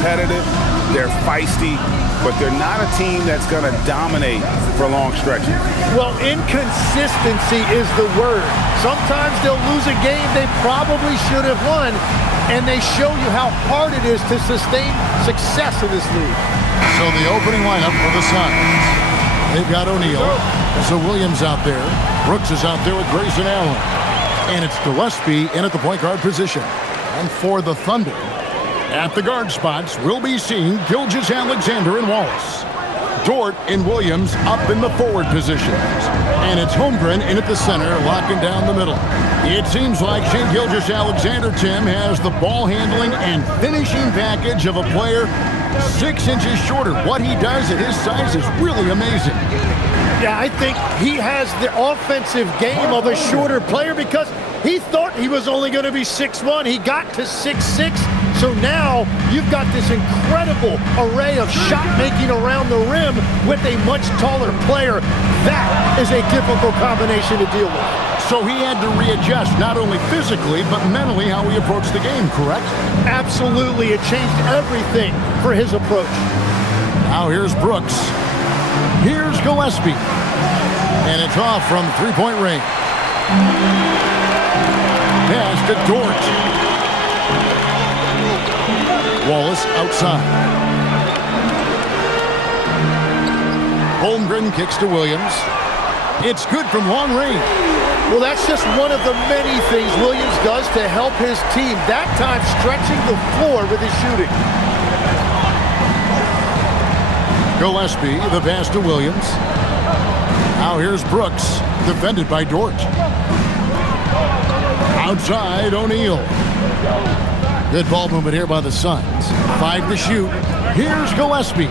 competitive, they're feisty, but they're not a team that's going to dominate for long stretches. Well, inconsistency is the word. Sometimes they'll lose a game they probably should have won, and they show you how hard it is to sustain success in this league. So the opening lineup for the Suns. They've got O'Neal. So Williams out there. Brooks is out there with Grayson Allen. And it's Gillespie in at the point guard position. And for the Thunder, at the guard spots, we'll be seeing Gilgeous-Alexander and Wallace. Dort and Williams up in the forward positions. And it's Holmgren in at the center, locking down the middle. It seems like Shai Gilgeous-Alexander, Tim, has the ball handling and finishing package of a player 6 inches shorter. What he does at his size is really amazing. Yeah, I think he has the offensive game of a shorter player because he thought he was only going to be 6'1". He got to 6'6". So now you've got this incredible array of shot making around the rim with a much taller player. That is a difficult combination to deal with. So he had to readjust not only physically but mentally how he approached the game, correct? Absolutely. It changed everything for his approach. Now here's Brooks. Here's Gillespie. And it's off from three-point range. Pass to Dort. Wallace outside. Holmgren kicks to Williams. It's good from long range. Well, that's just one of the many things Williams does to help his team. That time stretching the floor with his shooting. Gillespie, the pass to Williams. Now here's Brooks, defended by Dort. Outside, O'Neal. Good ball movement here by the Suns. 5 to shoot. Here's Gillespie.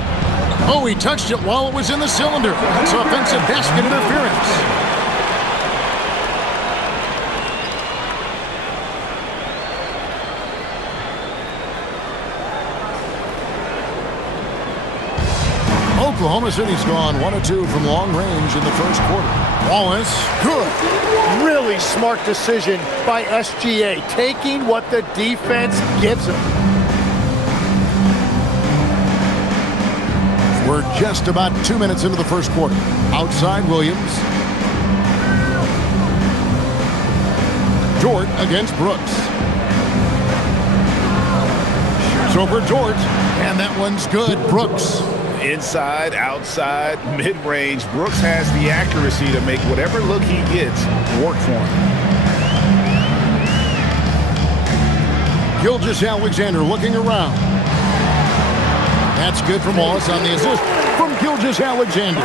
Oh, he touched it while it was in the cylinder. That's offensive basket interference. Oklahoma City's gone 1-2 from long range in the first quarter. Wallace, good. Really smart decision by SGA, taking what the defense gives him. We're just about 2 minutes into the first quarter. Outside Williams. Dort against Brooks. Shoots over Dort, and that one's good. Brooks. Inside, outside, mid-range, Brooks has the accuracy to make whatever look he gets work for him. Gilgeous-Alexander looking around. That's good from Wallace on the assist from Gilgeous-Alexander.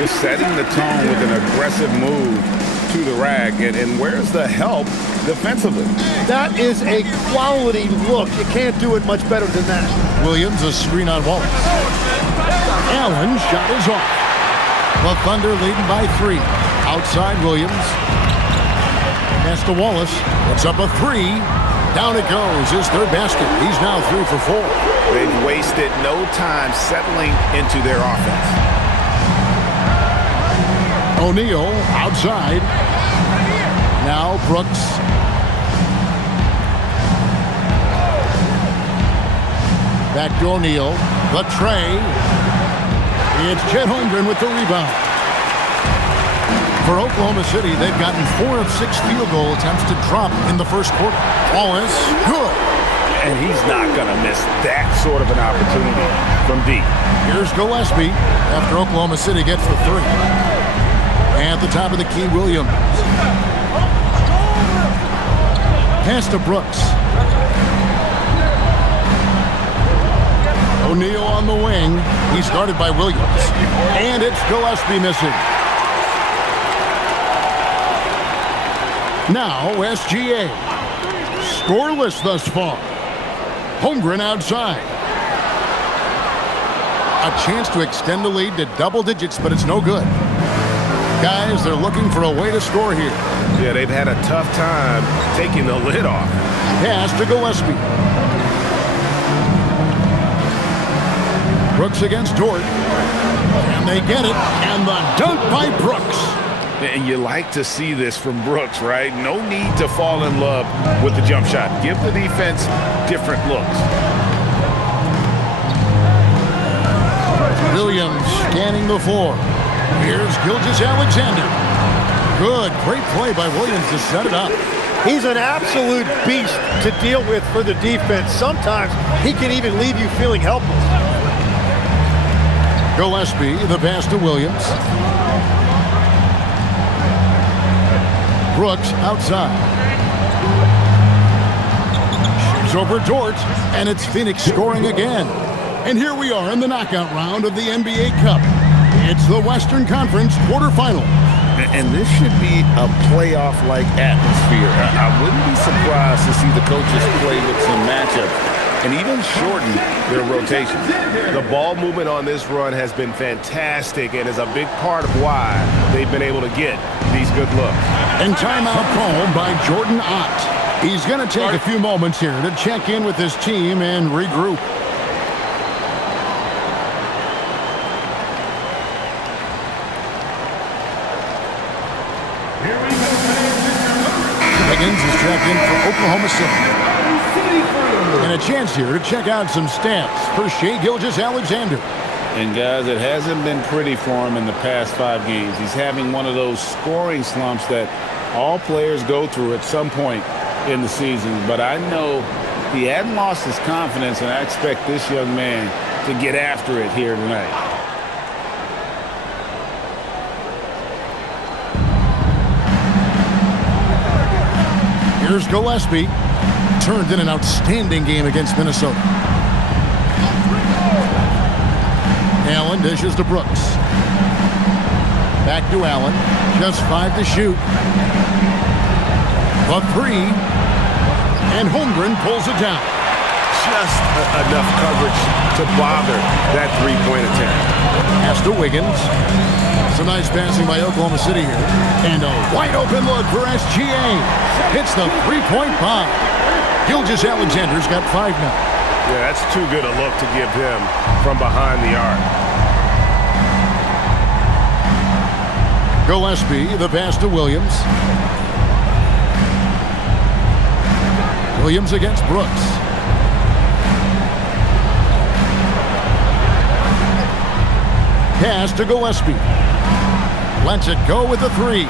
Just setting the tone with an aggressive move to the rack. And where's the help defensively? That is a quality look. You can't do it much better than that. Williams, a screen on Wallace. Allen shot is off. The Thunder leading by 3. Outside Williams. Pass to Wallace. It's up a 3. Down it goes. His third basket. He's now 3 for 4. They've wasted no time settling into their offense. O'Neal outside. Now Brooks. Back to O'Neal. The tray. It's Chet Holmgren with the rebound. For Oklahoma City, they've gotten 4 of 6 field goal attempts to drop in the first quarter. Wallace, good. And he's not going to miss that sort of an opportunity from deep. Here's Gillespie after Oklahoma City gets the 3. And at the top of the key, Williams. Pass to Brooks. O'Neal on the wing. He's guarded by Williams. And it's Gillespie missing. Now SGA. Scoreless thus far. Holmgren outside. A chance to extend the lead to double digits, but it's no good. Guys, they're looking for a way to score here. Yeah, they've had a tough time taking the lid off. Pass to Gillespie. Brooks against Dort. And they get it. And the dunk by Brooks. And you like to see this from Brooks, right? No need to fall in love with the jump shot. Give the defense different looks. scanning the floor. Here's Gilgeous-Alexander. Good, great play by Williams to set it up. He's an absolute beast to deal with for the defense. Sometimes he can even leave you feeling helpless. Gillespie, the pass to Williams. Brooks outside. Shoots over Dort, and it's Phoenix scoring again. And here we are in the knockout round of the NBA Cup. It's the Western Conference quarterfinal. And this should be a playoff-like atmosphere. I wouldn't be surprised to see the coaches play with some matchups and even shorten their rotation. The ball movement on this run has been fantastic and is a big part of why they've been able to get these good looks. And timeout called by Jordan Ott. He's going to take a few moments here to check in with his team and regroup. Wiggins is checked in for Oklahoma City. And a chance here to check out some stats for Shai Gilgeous-Alexander. And guys, it hasn't been pretty for him in the past 5 games. He's having one of those scoring slumps that all players go through at some point in the season. But I know he hadn't lost his confidence, and I expect this young man to get after it here tonight. Here's Gillespie. Turned in an outstanding game against Minnesota. Allen dishes to Brooks. Back to Allen. Just 5 to shoot. A 3. And Holmgren pulls it down. Just enough coverage to bother that three-point attempt. Pass to Wiggins. Some nice passing by Oklahoma City here. And a wide-open look for SGA. Hits the three-point bomb. Gilgeous-Alexander's got 5 now. Yeah, that's too good a look to give him from behind the arc. Gillespie, the pass to Williams. Williams against Brooks. Pass to Gillespie. Lets it go with the 3.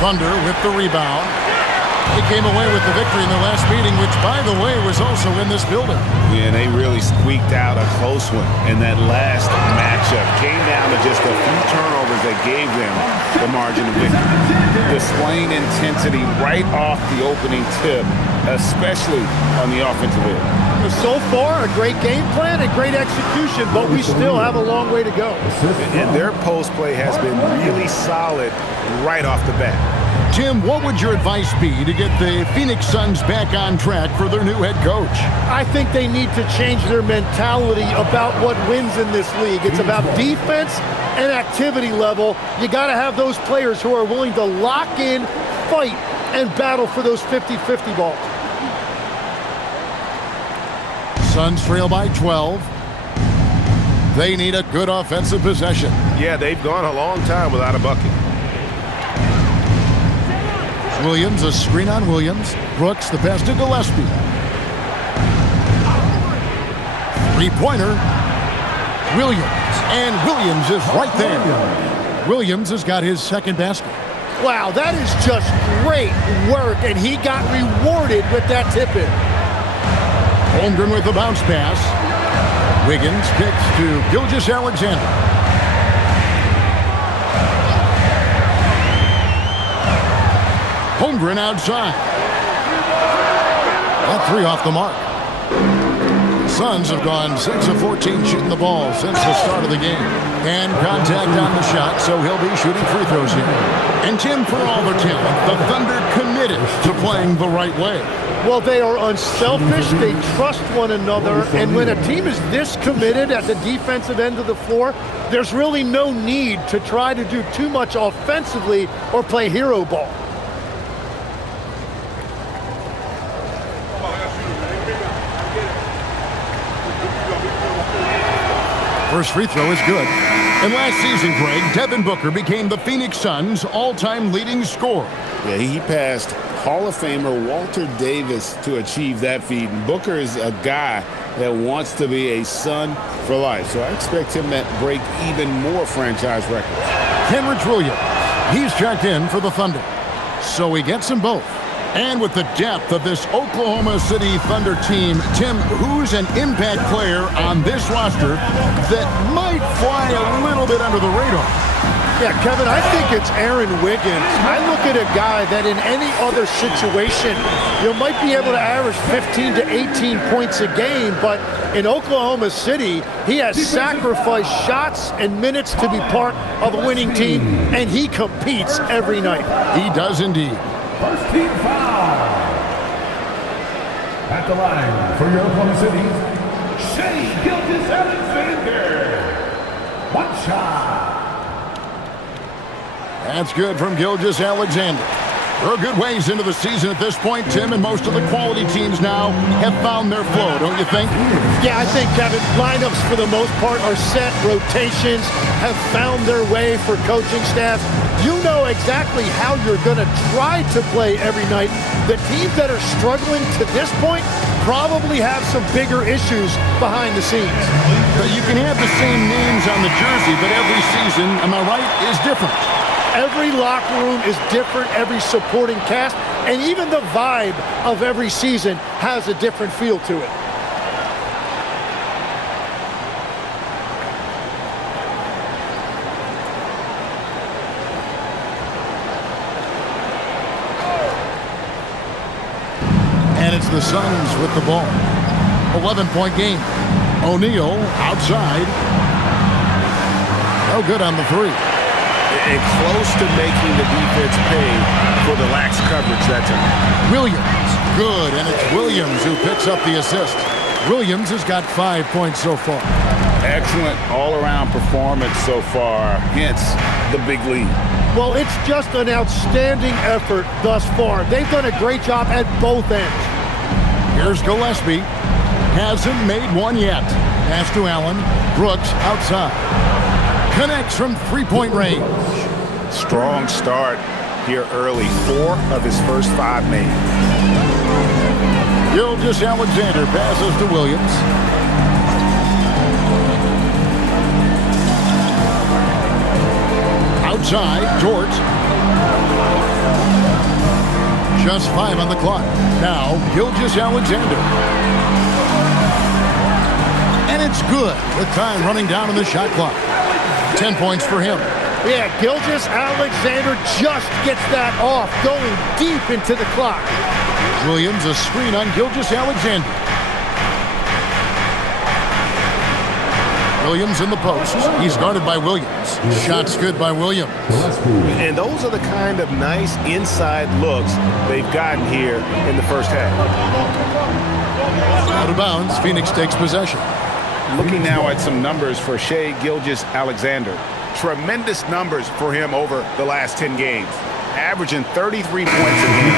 Thunder with the rebound. They came away with the victory in their last meeting, which, by the way, was also in this building. Yeah, they really squeaked out a close one in that last matchup. Came down to just a few turnovers that gave them the margin of victory. Displaying intensity right off the opening tip, especially on the offensive end. So far, a great game plan and great execution, but we still have a long way to go. And their post play has been really solid right off the bat. Tim, what would your advice be to get the Phoenix Suns back on track for their new head coach? I think they need to change their mentality about what wins in this league. It's about defense and activity level. You got to have those players who are willing to lock in, fight, and battle for those 50-50 balls. Suns trail by 12. They need a good offensive possession. Yeah, they've gone a long time without a bucket. Williams, a screen on Williams. Brooks, the pass to Gillespie. Three-pointer. Williams. And Williams is right there. Williams has got his second basket. Wow, that is just great work, and he got rewarded with that tip-in. Holmgren with the bounce pass. Wiggins kicks to Gilgeous-Alexander. Holmgren outside. That 3 off the mark. Suns have gone 6 of 14 shooting the ball since the start of the game. And contact on the shot, so he'll be shooting free throws here. And Tim, for all their talent, the Thunder committed to playing the right way. Well, they are unselfish. They trust one another. And when a team is this committed at the defensive end of the floor, there's really no need to try to do too much offensively or play hero ball. First free throw is good. And last season, Greg, Devin Booker became the Phoenix Suns' all-time leading scorer. Yeah, he passed Hall of Famer Walter Davis to achieve that feat. And Booker is a guy that wants to be a Sun for life. So I expect him to break even more franchise records. Kenrich Williams, he's checked in for the Thunder. So he gets them both. And with the depth of this Oklahoma City Thunder team, Tim, who's an impact player on this roster that might fly a little bit under the radar? Yeah, Kevin, I think it's Aaron Wiggins. I look at a guy that in any other situation, you might be able to average 15 to 18 points a game, but in Oklahoma City, he has sacrificed shots and minutes to be part of a winning team, and he competes every night. He does indeed. First team foul. At the line for your Oklahoma City, Shai Gilgeous-Alexander. One shot. That's good from Gilgeous-Alexander. We're a good ways into the season at this point, Tim, and most of the quality teams now have found their flow, don't you think? Yeah, I think, Kevin, lineups for the most part are set. Rotations have found their way for coaching staffs. You know exactly how you're going to try to play every night. The teams that are struggling to this point probably have some bigger issues behind the scenes. But you can have the same names on the jersey, but every season, am I right, is different. Every locker room is different, every supporting cast, and even the vibe of every season has a different feel to it. And it's the Suns with the ball. 11-point game. O'Neal outside. No good on the three. And close to making the defense pay for the lax coverage that time. Williams, good, and it's Williams who picks up the assist. Williams has got 5 points so far. Excellent all-around performance so far, hence the big lead. Well, it's just an outstanding effort thus far. They've done a great job at both ends. Here's Gillespie. Hasn't made one yet. Pass to Allen. Brooks outside. Connects from three-point range. Strong start here early. 4 of his first 5 made. Gilgeous-Alexander passes to Williams. Outside, George. Just 5 on the clock. Now, Gilgeous-Alexander. And it's good with time running down on the shot clock. 10 points for him. Yeah, Gilgeous-Alexander just gets that off, going deep into the clock. Williams, a screen on Gilgeous-Alexander. Williams in the post. He's guarded by Williams. Shot's good by Williams. And those are the kind of nice inside looks they've gotten here in the first half. Out of bounds, Phoenix takes possession. Looking now at some numbers for Shai Gilgeous-Alexander. Tremendous numbers for him over the last 10 games. Averaging 33 points a game,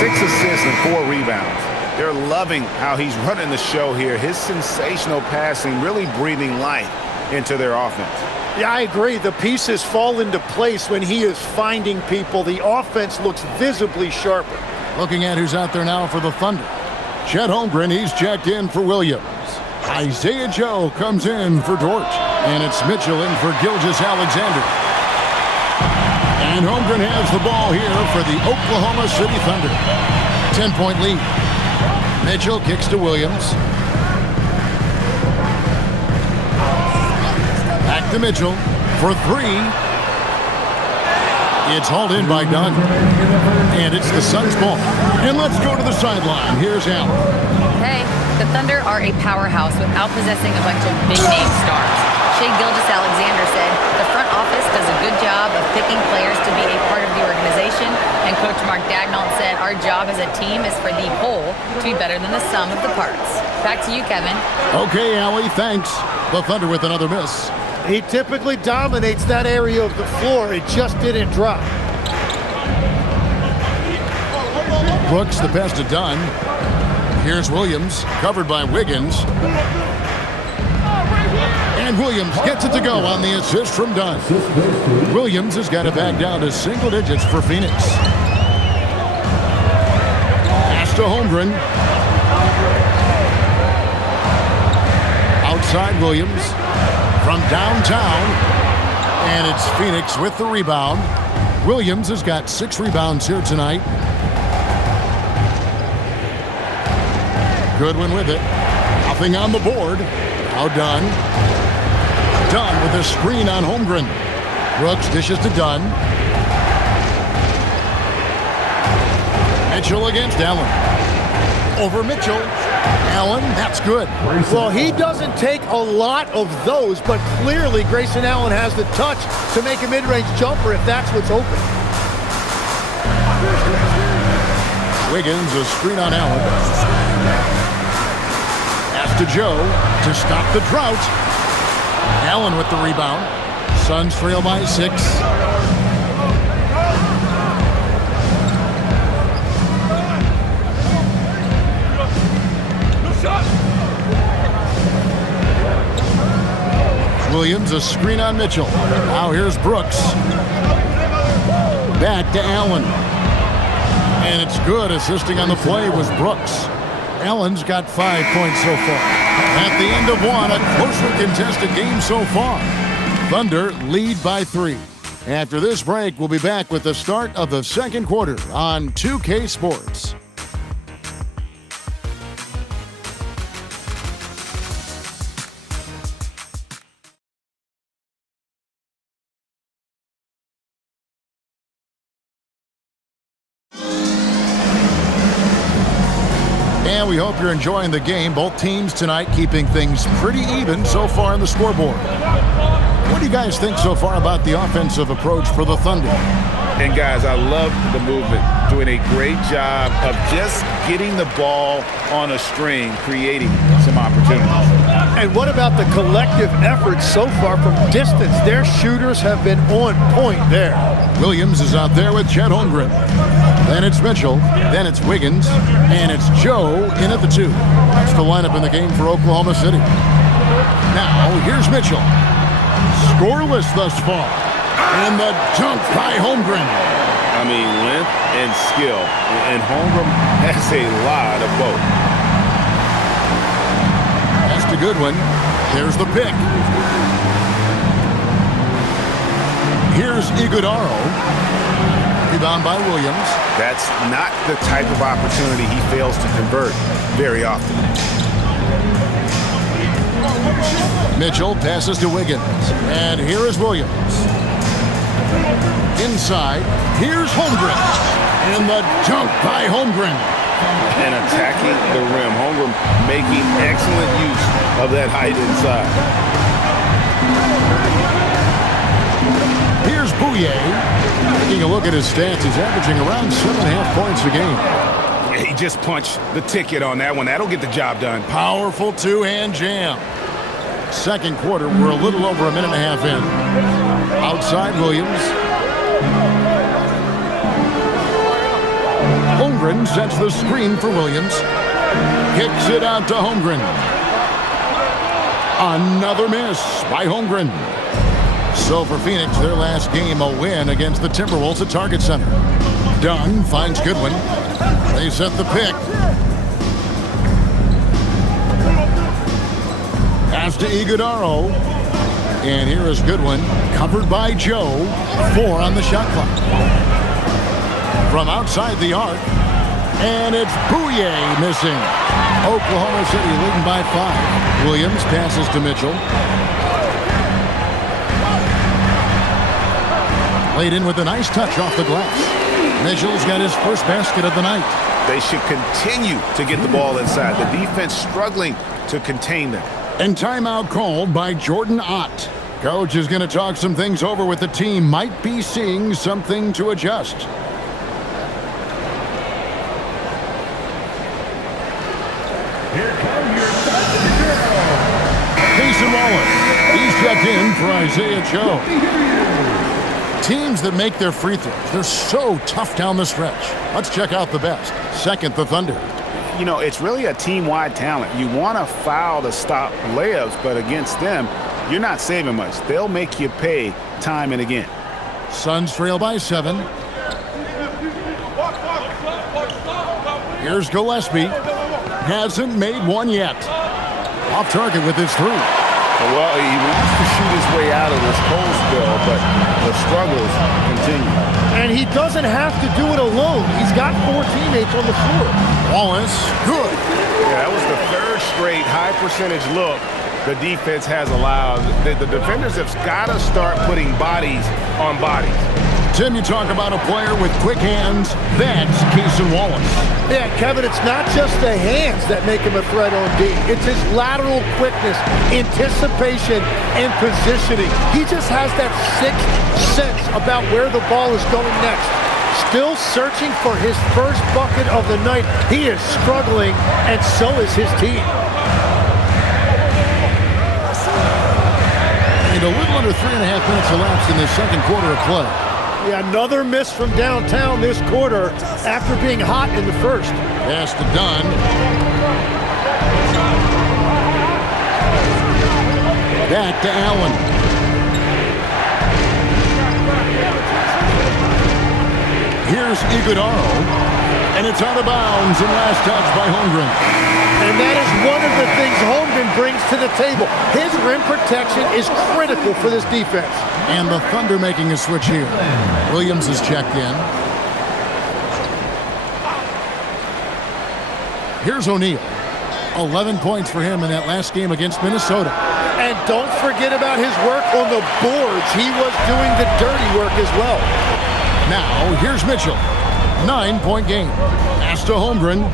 6 assists and 4 rebounds. They're loving how he's running the show here. His sensational passing really breathing life into their offense. Yeah, I agree. The pieces fall into place when he is finding people. The offense looks visibly sharper. Looking at who's out there now for the Thunder. Chet Holmgren, he's checked in for Williams. Isaiah Joe comes in for Dort. And it's Mitchell in for Gilgeous-Alexander. And Holmgren has the ball here for the Oklahoma City Thunder. 10-point lead. Mitchell kicks to Williams. Back to Mitchell for 3. It's hauled in by Dunn. And it's the Suns' ball. And let's go to the sideline. Here's Allen. Hey, the Thunder are a powerhouse without possessing a bunch of big-name stars. Shai Gilgeous-Alexander said the front office does a good job of picking players to be a part of the organization, and Coach Mark Daigneault said our job as a team is for the whole to be better than the sum of the parts. Back to you, Kevin. Okay, Allie, thanks. The Thunder with another miss. He typically dominates that area of the floor. It just didn't drop. Brooks, the pass to Dunn. Here's Williams, covered by Wiggins. And Williams gets it to go on the assist from Dunn. Williams has got it back down to single digits for Phoenix. Pass to Holmgren. Outside Williams from downtown. And it's Phoenix with the rebound. Williams has got 6 rebounds here tonight. Goodwin with it. Nothing on the board. Now Dunn. Dunn with a screen on Holmgren. Brooks dishes to Dunn. Mitchell against Allen. Over Mitchell. Allen, that's good. Well, he doesn't take a lot of those, but clearly Grayson Allen has the touch to make a mid-range jumper if that's what's open. Wiggins, a screen on Allen. Pass to Joe to stop the drought. Allen with the rebound. Suns trail by 6. Williams, a screen on Mitchell. Now here's Brooks. Back to Allen. And it's good. Assisting on the play was Brooks. Allen's got 5 points so far. At the end of one, a closely contested game so far. Thunder lead by 3. After this break, we'll be back with the start of the second quarter on 2K Sports. And we hope you're enjoying the game. Both teams tonight keeping things pretty even so far on the scoreboard. What do you guys think so far about the offensive approach for the Thunder? And guys, I love the movement. Doing a great job of just getting the ball on a string, creating some opportunities. And what about the collective effort so far from distance? Their shooters have been on point there. Williams is out there with Chet Holmgren. Then it's Mitchell. Then it's Wiggins. And it's Joe in at the 2. That's the lineup in the game for Oklahoma City. Now, here's Mitchell. Scoreless thus far. And the dunk by Holmgren. I mean, length and skill. And Holmgren has a lot of both. That's the good one. There's the pick. Here's Iguodaro. Rebound by Williams. That's not the type of opportunity he fails to convert very often. Mitchell passes to Wiggins. And here is Williams. Inside, here's Holmgren. And the dunk by Holmgren. And attacking the rim. Holmgren making excellent use of that height inside. Here's Bouye. Taking a look at his stats, he's averaging around 7.5 points a game. He just punched the ticket on that one. That'll get the job done. Powerful two-hand jam. Second quarter, we're a little over a minute and a half in. Outside Williams. Holmgren sets the screen for Williams. Kicks it out to Holmgren. Another miss by Holmgren. So for Phoenix, their last game, a win against the Timberwolves at Target Center. Dunn finds Goodwin. They set the pick. Pass to Iguodaro. And here is Goodwin, covered by Joe. 4 on the shot clock. From outside the arc. And it's Bouye missing. Oklahoma City leading by 5. Williams passes to Mitchell. Laid in with a nice touch off the glass. Mitchell's got his first basket of the night. They should continue to get the ball inside. The defense struggling to contain them. And timeout called by Jordan Ott. Coach is going to talk some things over with the team. Might be seeing something to adjust. Here come your Thunder. Jason Wallace. He's checked in for Isaiah Joe. Teams that make their free throws, they're so tough down the stretch. Let's check out the best. Second, the Thunder. You know, it's really a team-wide talent. You want to foul to stop layups, but against them, you're not saving much. They'll make you pay time and again. Suns trail by 7. Here's Gillespie. Hasn't made one yet. Off target with his three. Well, he wants to shoot his way out of this cold spell, but the struggles continue. And he doesn't have to do it alone. He's got 4 teammates on the floor. Wallace, good. Yeah, that was the third straight high-percentage look the defense has allowed. The defenders have got to start putting bodies on bodies. Tim, you talk about a player with quick hands. That's Cason Wallace. Yeah, Kevin, it's not just the hands that make him a threat on D. It's his lateral quickness, anticipation, and positioning. He just has that sixth sense about where the ball is going next. Still searching for his first bucket of the night. He is struggling, and so is his team. And a little under 3.5 minutes elapsed in the second quarter of play. Yeah, another miss from downtown this quarter after being hot in the first. Pass to Dunn. Back to Allen. Here's Iguodaro. And it's out of bounds and last touch by Holmgren. And that is one of the things Holmgren brings to the table. His rim protection is critical for this defense. And the Thunder making a switch here. Williams is checked in. Here's O'Neal. 11 points for him in that last game against Minnesota. And don't forget about his work on the boards. He was doing the dirty work as well. Now, here's Mitchell. 9-point game. Pass to Holmgren.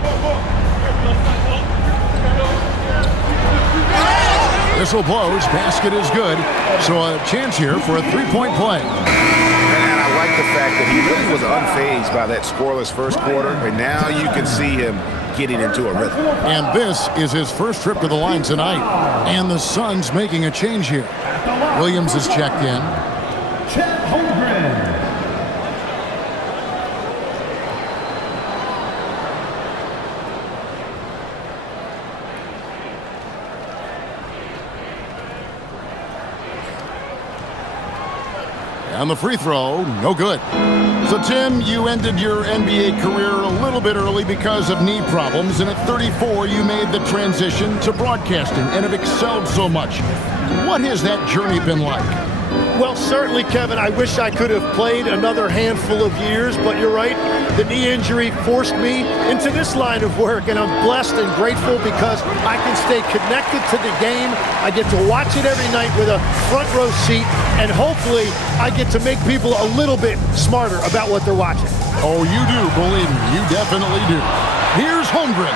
Whistle blows. Basket is good. So a chance here for a 3-point play. And I like the fact that he really was unfazed by that scoreless first quarter. And now you can see him getting into a rhythm. And this is his first trip to the line tonight. And the Suns making a change here. Williams is checked in. Chet Holmgren. And the free throw, no good. So, Tim, you ended your NBA career a little bit early because of knee problems, and at 34, you made the transition to broadcasting and have excelled so much. What has that journey been like? Well, certainly, Kevin, I wish I could have played another handful of years, but you're right. The knee injury forced me into this line of work, and I'm blessed and grateful because I can stay connected to the game. I get to watch it every night with a front row seat, and hopefully I get to make people a little bit smarter about what they're watching. Oh, you do, believe me. You definitely do. Here's Holmgren,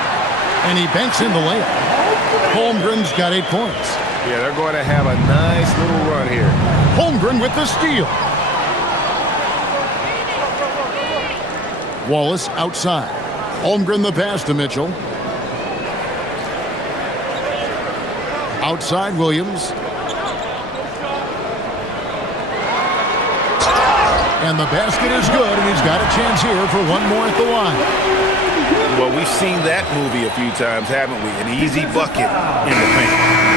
and he banks in the layup. Holmgren's got 8 points. Yeah, they're going to have a nice little run here. Holmgren with the steal. Wallace outside. Holmgren the pass to Mitchell. Outside Williams. And the basket is good, and he's got a chance here for one more at the line. Well, we've seen that movie a few times, haven't we? An easy bucket in the paint.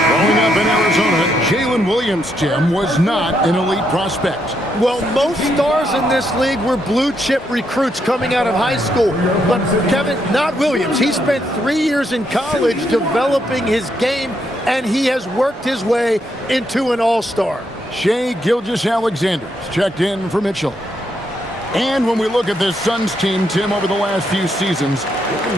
Growing up in Arizona, Jalen Williams, Tim, was not an elite prospect. Well, most stars in this league were blue-chip recruits coming out of high school. But, Kevin, not Williams. He spent 3 years in college developing his game, and he has worked his way into an all-star. Shai Gilgeous-Alexander checked in for Mitchell. And when we look at this Suns team, Tim, over the last few seasons,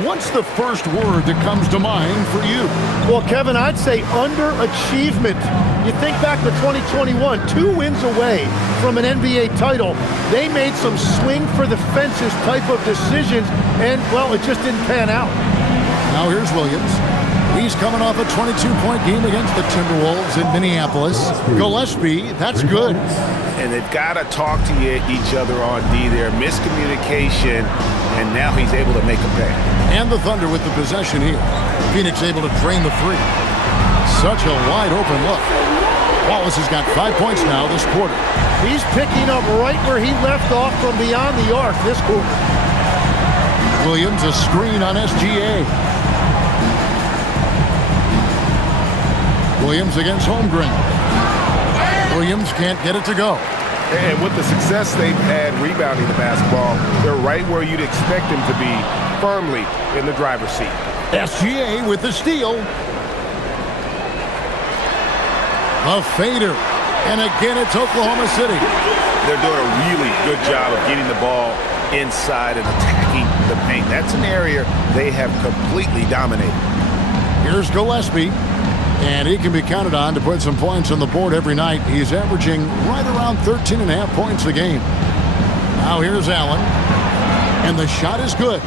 what's the first word that comes to mind for you? Well, Kevin, I'd say underachievement. You think back to 2021, 2 wins away from an NBA title. They made some swing for the fences type of decisions, and, well, it just didn't pan out. Now here's Williams. He's coming off a 22-point game against the Timberwolves in Minneapolis. Gillespie, that's good. And they've got to talk to each other on D there. Miscommunication, and now he's able to make a pay. And the Thunder with the possession here. Phoenix able to drain the three. Such a wide open look. Wallace has got 5 points now this quarter. He's picking up right where he left off from beyond the arc this quarter. Williams, a screen on SGA. Williams against Holmgren. Williams can't get it to go. And with the success they've had rebounding the basketball, they're right where you'd expect them to be, firmly in the driver's seat. SGA with the steal. A fader. And again, it's Oklahoma City. They're doing a really good job of getting the ball inside and attacking the paint. That's an area they have completely dominated. Here's Gillespie. And he can be counted on to put some points on the board every night. He's averaging right around 13.5 points a game. Now here's Allen. And the shot is good.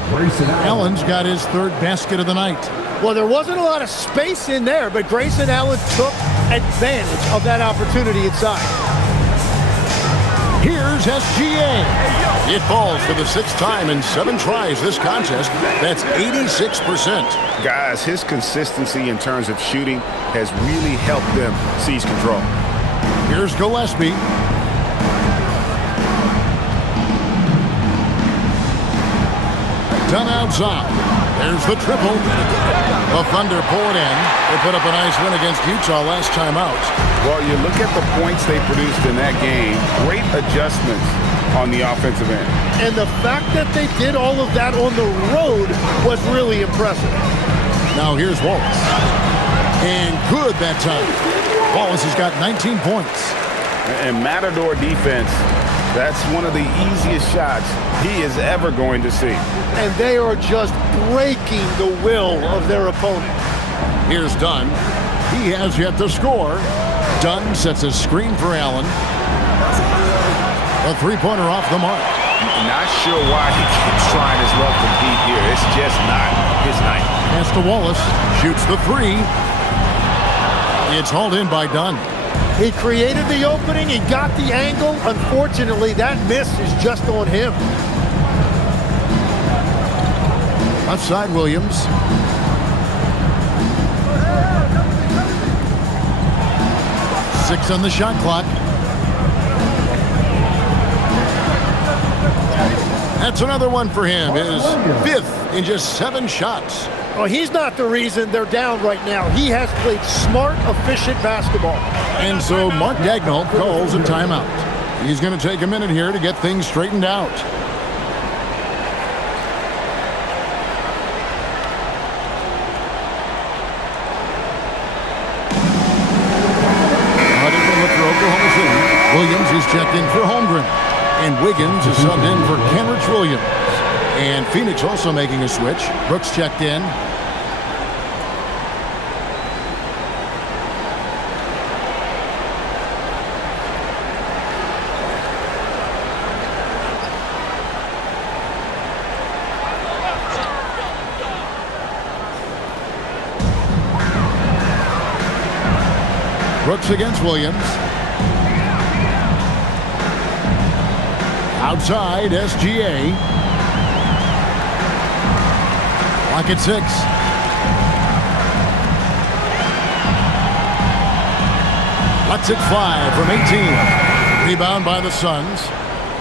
Allen's got his third basket of the night. Well, there wasn't a lot of space in there, but Grayson Allen took advantage of that opportunity inside. Here's SGA. It falls for the 6th time in 7 tries this contest. That's 86%. Guys, his consistency in terms of shooting has really helped them seize control. Here's Gillespie. Done outside. There's the triple. The Thunder pull it in. They put up a nice win against Utah last time out. Well, you look at the points they produced in that game. Great adjustments on the offensive end. And the fact that they did all of that on the road was really impressive. Now here's Wallace. And good that time. Wallace has got 19 points. And Matador defense, that's one of the easiest shots he is ever going to see. And they are just breaking the will of their opponent. Here's Dunn. He has yet to score. Dunn sets a screen for Allen. A three-pointer off the mark. Not sure why he keeps trying his luck from deep here. It's just not his night. Pass to Wallace. Shoots the three. It's hauled in by Dunn. He created the opening. He got the angle. Unfortunately, that miss is just on him. Outside Williams. Six on the shot clock. That's another one for him. His 5th in just 7 shots. Well, he's not the reason they're down right now. He has played smart, efficient basketball. And so Mark Dagnall calls a timeout. He's going to take a minute here to get things straightened out. For Oklahoma City, Williams is checked in for Holmgren. And Wiggins is subbed in for Kenrich Williams. And Phoenix also making a switch. Brooks checked in. Brooks against Williams. Outside, SGA. Clock at 6. Lutz at 5 from 18. Rebound by the Suns.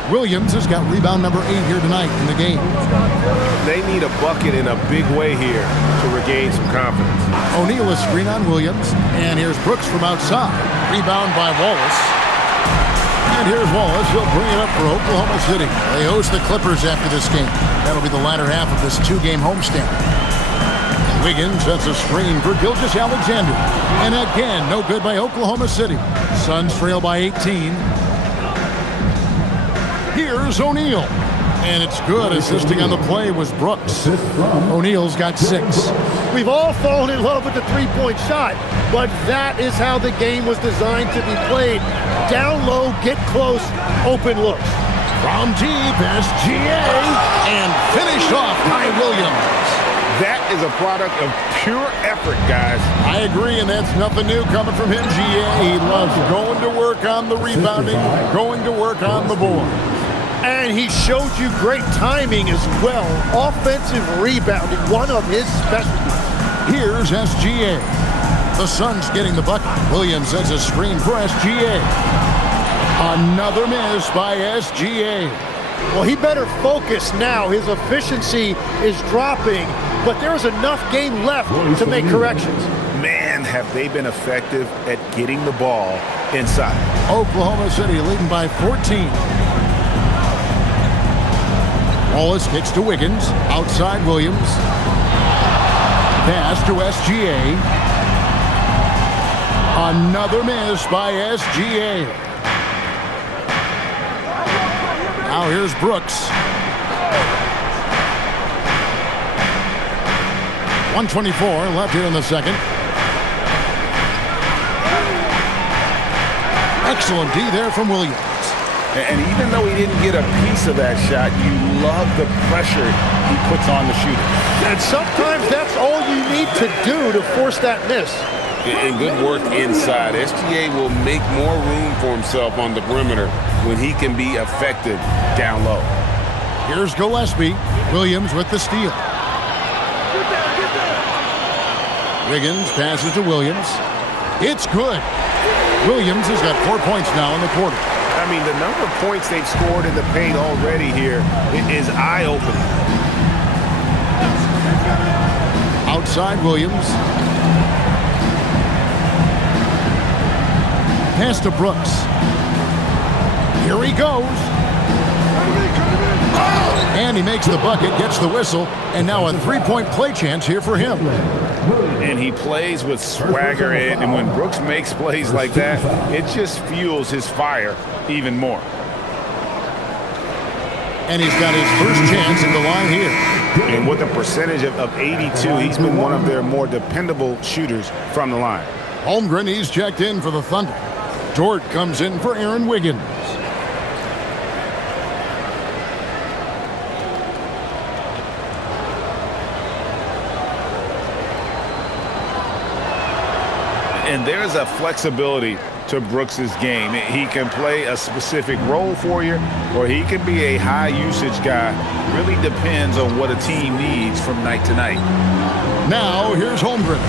Williams has got rebound number 8 here tonight in the game. They need a bucket in a big way here to regain some confidence. O'Neal is screen on Williams. And here's Brooks from outside. Rebound by Wallace. And here's Wallace. He'll bring it up for Oklahoma City. They host the Clippers after this game. That'll be the latter half of this 2-game homestand. Wiggins sets a screen for Gilgeous-Alexander. And again, no good by Oklahoma City. Suns trail by 18. Here's O'Neal. And it's good. Assisting on the play was Brooks. O'Neal's got 6. We've all fallen in love with the three-point shot, but that is how the game was designed to be played. Down low, get close, open looks. From deep, SGA, and finished off by Williams. That is a product of pure effort, guys. I agree, and that's nothing new coming from him, GA. He loves going to work on the rebounding, going to work on the board. And he showed you great timing as well. Offensive rebounding, one of his specialties. Here's SGA. The Suns getting the bucket. Williams sets a screen for SGA. Another miss by SGA. Well, he better focus now. His efficiency is dropping, but there's enough game left to make corrections. Man, have they been effective at getting the ball inside. Oklahoma City leading by 14. Wallace kicks to Wiggins. Outside Williams. Pass to SGA. Another miss by SGA. Now here's Brooks. 1:24 left here in the second. Excellent D there from Williams. And even though he didn't get a piece of that shot, you love the pressure he puts on the shooter. And sometimes that's all you need to do to force that miss. And good work inside. SGA will make more room for himself on the perimeter when he can be effective down low. Here's Gillespie. Williams with the steal. Wiggins passes to Williams. It's good. Williams has got 4 points now in the quarter. I mean, the number of points they've scored in the paint already here is eye-opening. Outside Williams. Pass to Brooks. Here he goes. And he makes the bucket, gets the whistle, and now a three-point play chance here for him. And he plays with swagger, and when Brooks makes plays like that, it just fuels his fire even more. And he's got his first chance in the line here. And with a percentage of 82, he's been one of their more dependable shooters from the line. Holmgren, he's checked in for the Thunder. Dort comes in for Aaron Wiggins. And there's a flexibility to Brooks's game. He can play a specific role for you, or he can be a high-usage guy. Really depends on what a team needs from night to night. Now, here's Holmgren.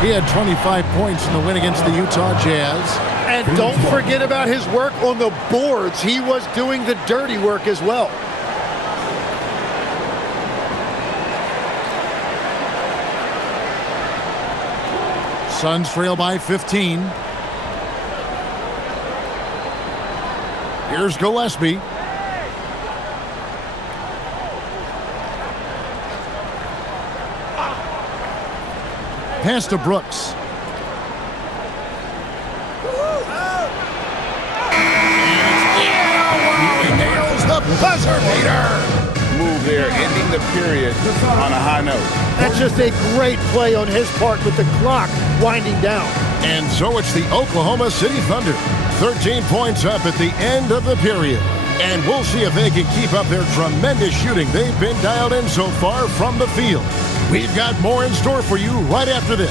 He had 25 points in the win against the Utah Jazz. And don't forget about his work on the boards. He was doing the dirty work as well. Suns trail by 15. Here's Gillespie. Pass to Brooks. He nails the buzzer beater. Move there, ending the period on a high note. That's just a great play on his part with the clock winding down. And so it's the Oklahoma City Thunder. 13 points up at the end of the period. And we'll see if they can keep up their tremendous shooting they've been dialed in so far from the field. We've got more in store for you right after this.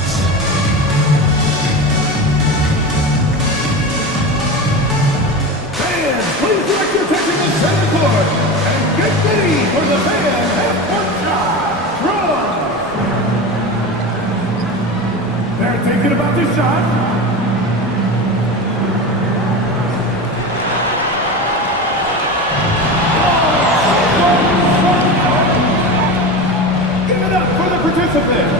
Fans, please direct your attention to center court and get ready for the fan half-court shot. Run! They're thinking about this shot. Give it up for the participant.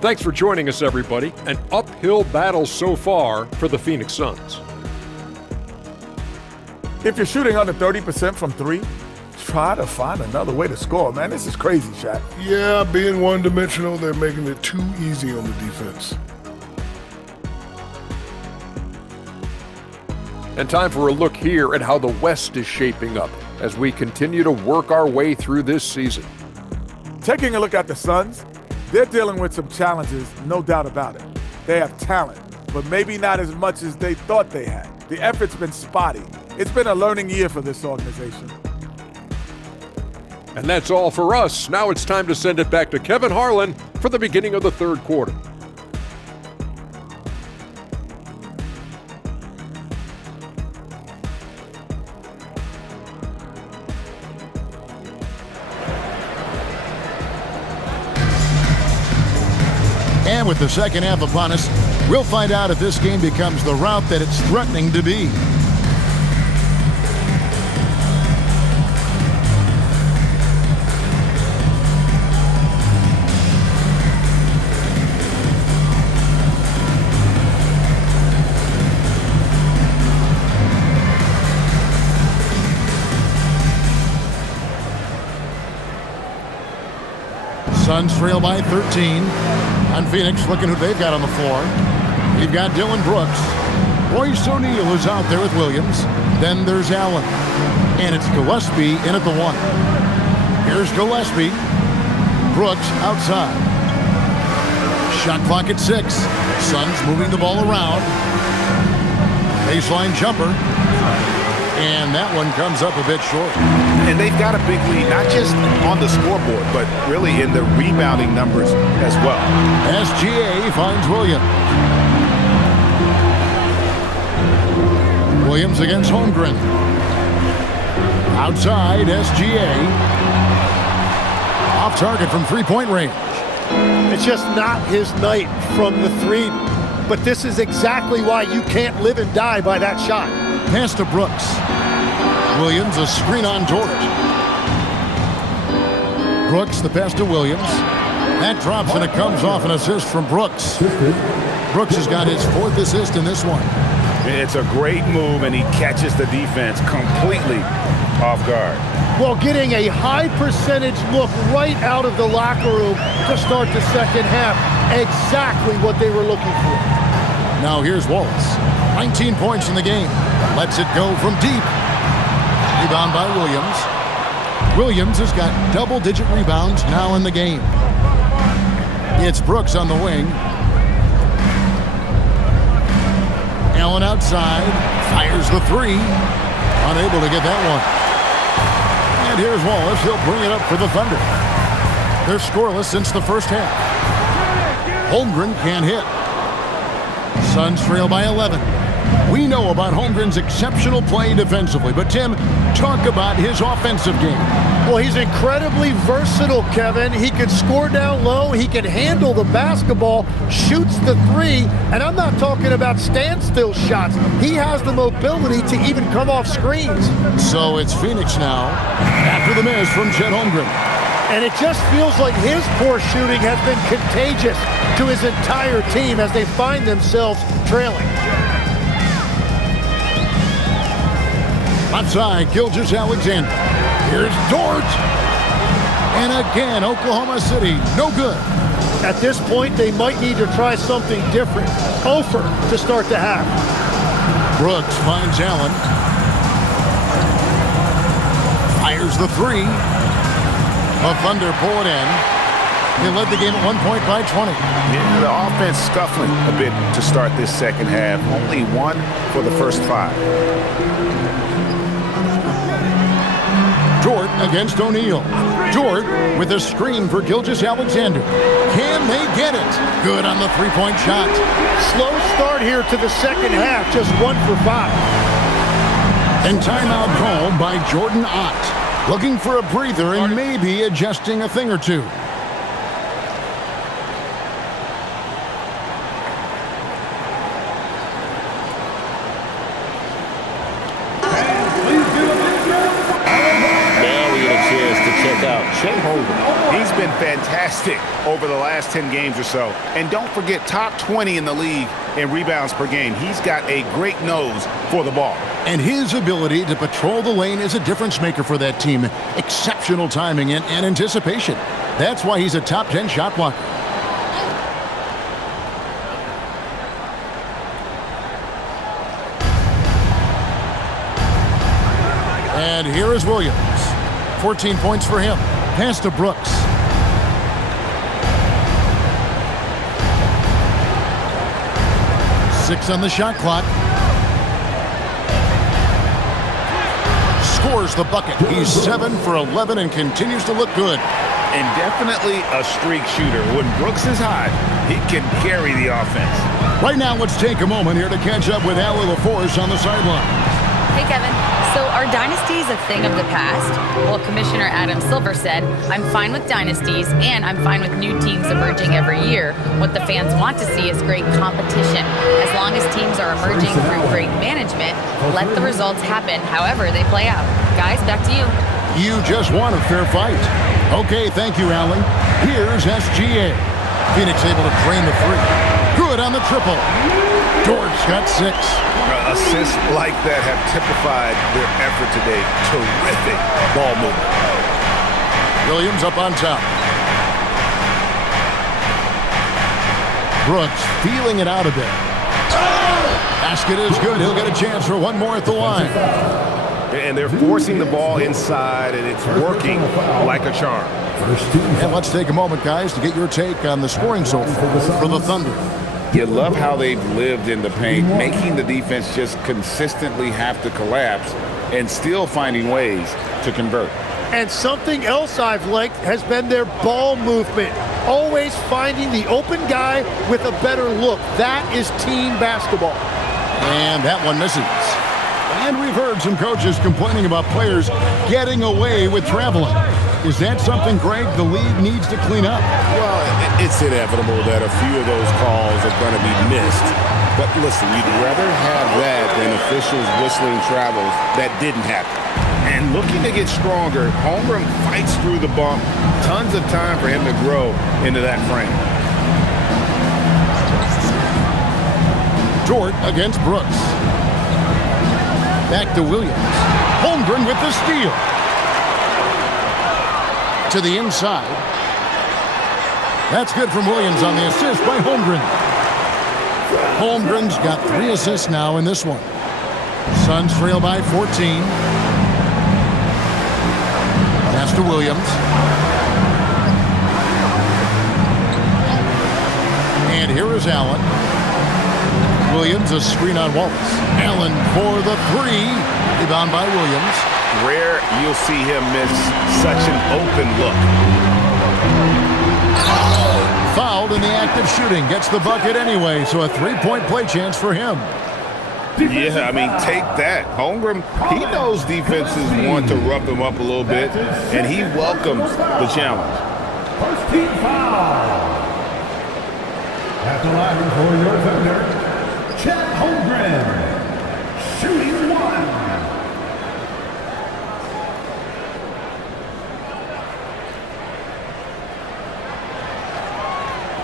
Thanks for joining us, everybody. An uphill battle so far for the Phoenix Suns. If you're shooting under 30% from three, try to find another way to score, man. This is crazy, Shaq. Yeah, being one-dimensional, they're making it too easy on the defense. And time for a look here at how the West is shaping up as we continue to work our way through this season. Taking a look at the Suns, they're dealing with some challenges, no doubt about it. They have talent, but maybe not as much as they thought they had. The effort's been spotty. It's been a learning year for this organization. And that's all for us. Now it's time to send it back to Kevin Harlan for the beginning of the third quarter. And with the second half upon us, we'll find out if this game becomes the route that it's threatening to be. Suns trail by 13. On Phoenix, looking who they've got on the floor. You've got Dylan Brooks. Royce O'Neal is out there with Williams. Then there's Allen. And it's Gillespie in at the 1. Here's Gillespie. Brooks outside. Shot clock at 6. Suns moving the ball around. Baseline jumper. And that one comes up a bit short. And they've got a big lead, not just on the scoreboard, but really in the rebounding numbers as well. SGA finds Williams. Williams against Holmgren. Outside, SGA. Off target from three-point range. It's just not his night from the 3. But this is exactly why you can't live and die by that shot. Pass to Brooks. Williams, a screen on Dort. Brooks, the pass to Williams. That drops and it comes off an assist from Brooks. Brooks has got his 4th assist in this one. It's a great move, and he catches the defense completely off guard. Well, getting a high percentage look right out of the locker room to start the second half. Exactly what they were looking for. Now here's Wallace. 19 points in the game. Lets it go from deep. Rebound by Williams. Williams has got double-digit rebounds now in the game. It's Brooks on the wing. Allen outside. Fires the 3. Unable to get that one. And here's Wallace. He'll bring it up for the Thunder. They're scoreless since the first half. Holmgren can't hit. Suns trail by 11. We know about Holmgren's exceptional play defensively, but Tim, talk about his offensive game. Well, he's incredibly versatile, Kevin. He can score down low. He can handle the basketball, shoots the 3, and I'm not talking about standstill shots. He has the mobility to even come off screens. So it's Phoenix now, after the miss from Chet Holmgren. And it just feels like his poor shooting has been contagious to his entire team as they find themselves trailing. Outside, Gilgeous-Alexander. Here's Dort. And again, Oklahoma City, no good. At this point, they might need to try something different. Ofer to start the half. Brooks finds Allen. Fires the 3. The Thunder pull it in. They led the game at 1 point by 20. Yeah, the offense scuffling a bit to start this second half. Only 1 for the first 5. Dort against O'Neal. Dort with a screen for Gilgeous-Alexander. Can they get it? Good on the three-point shot. Slow start here to the second half, just 1 for 5. And timeout called by Jordan Ott. Looking for a breather and maybe adjusting a thing or two. He's been fantastic over the last 10 games or so. And don't forget, top 20 in the league in rebounds per game. He's got a great nose for the ball. And his ability to patrol the lane is a difference maker for that team. Exceptional timing and anticipation. That's why he's a top 10 shot blocker. And here is Williams. 14 points for him. Pass to Brooks. Six on the shot clock. Scores the bucket. He's 7 for 11 and continues to look good. And definitely a streak shooter. When Brooks is hot, he can carry the offense. Right now, let's take a moment here to catch up with Allie LaForce on the sideline. Hey, Kevin. So are dynasties a thing of the past? Well, Commissioner Adam Silver said, I'm fine with dynasties and I'm fine with new teams emerging every year. What the fans want to see is great competition. As long as teams are emerging through great management, let the results happen however they play out. Guys, back to you. You just want a fair fight. Okay, thank you, Allie. Here's SGA. Phoenix able to drain the 3. Good on the triple. Dort's got 6. Assists like that have typified their effort today. Terrific ball movement. Williams up on top. Brooks feeling it out a bit. Basket is good. He'll get a chance for one more at the line. And they're forcing the ball inside, and it's working like a charm. And let's take a moment, guys, to get your take on the scoring so far for the Thunder. You love how they've lived in the paint, making the defense just consistently have to collapse and still finding ways to convert. And something else I've liked has been their ball movement. Always finding the open guy with a better look. That is team basketball. And that one misses. And we've heard some coaches complaining about players getting away with traveling. Is that something, Greg, the league needs to clean up? Well, it's inevitable that a few of those calls are going to be missed. But listen, you'd rather have that than officials whistling travels that didn't happen. And looking to get stronger, Holmgren fights through the bump. Tons of time for him to grow into that frame. Dort against Brooks. Back to Williams. Holmgren with the steal. To the inside. That's good from Williams on the assist by Holmgren. Holmgren's got 3 assists now in this one. Suns trail by 14. Pass to Williams. And here is Allen. Williams, a screen on Wallace. Allen for the 3. Rebound by Williams. Rare you'll see him miss such an open look. Fouled in the act of shooting. Gets the bucket anyway, so a 3-point play chance for him. Yeah, I mean, take that. Holmgren, he knows defenses want to rough him up a little bit, and he welcomes the challenge. First team foul. At the line for your Thunder, Chet Holmgren, shooting 1.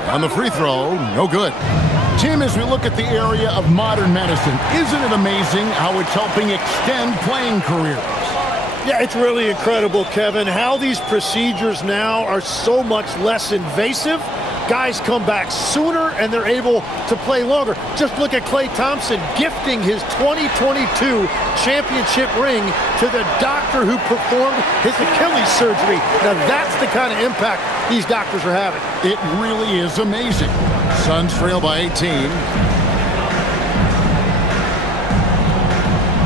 On the free throw, no good. Tim, as we look at the area of modern medicine, isn't it amazing how it's helping extend playing careers? Yeah, it's really incredible, Kevin, how these procedures now are so much less invasive. Guys come back sooner and they're able to play longer. Just look at Klay Thompson gifting his 2022 championship ring to the doctor who performed his Achilles surgery. Now that's the kind of impact these doctors are having. It really is amazing. Suns trail by 18.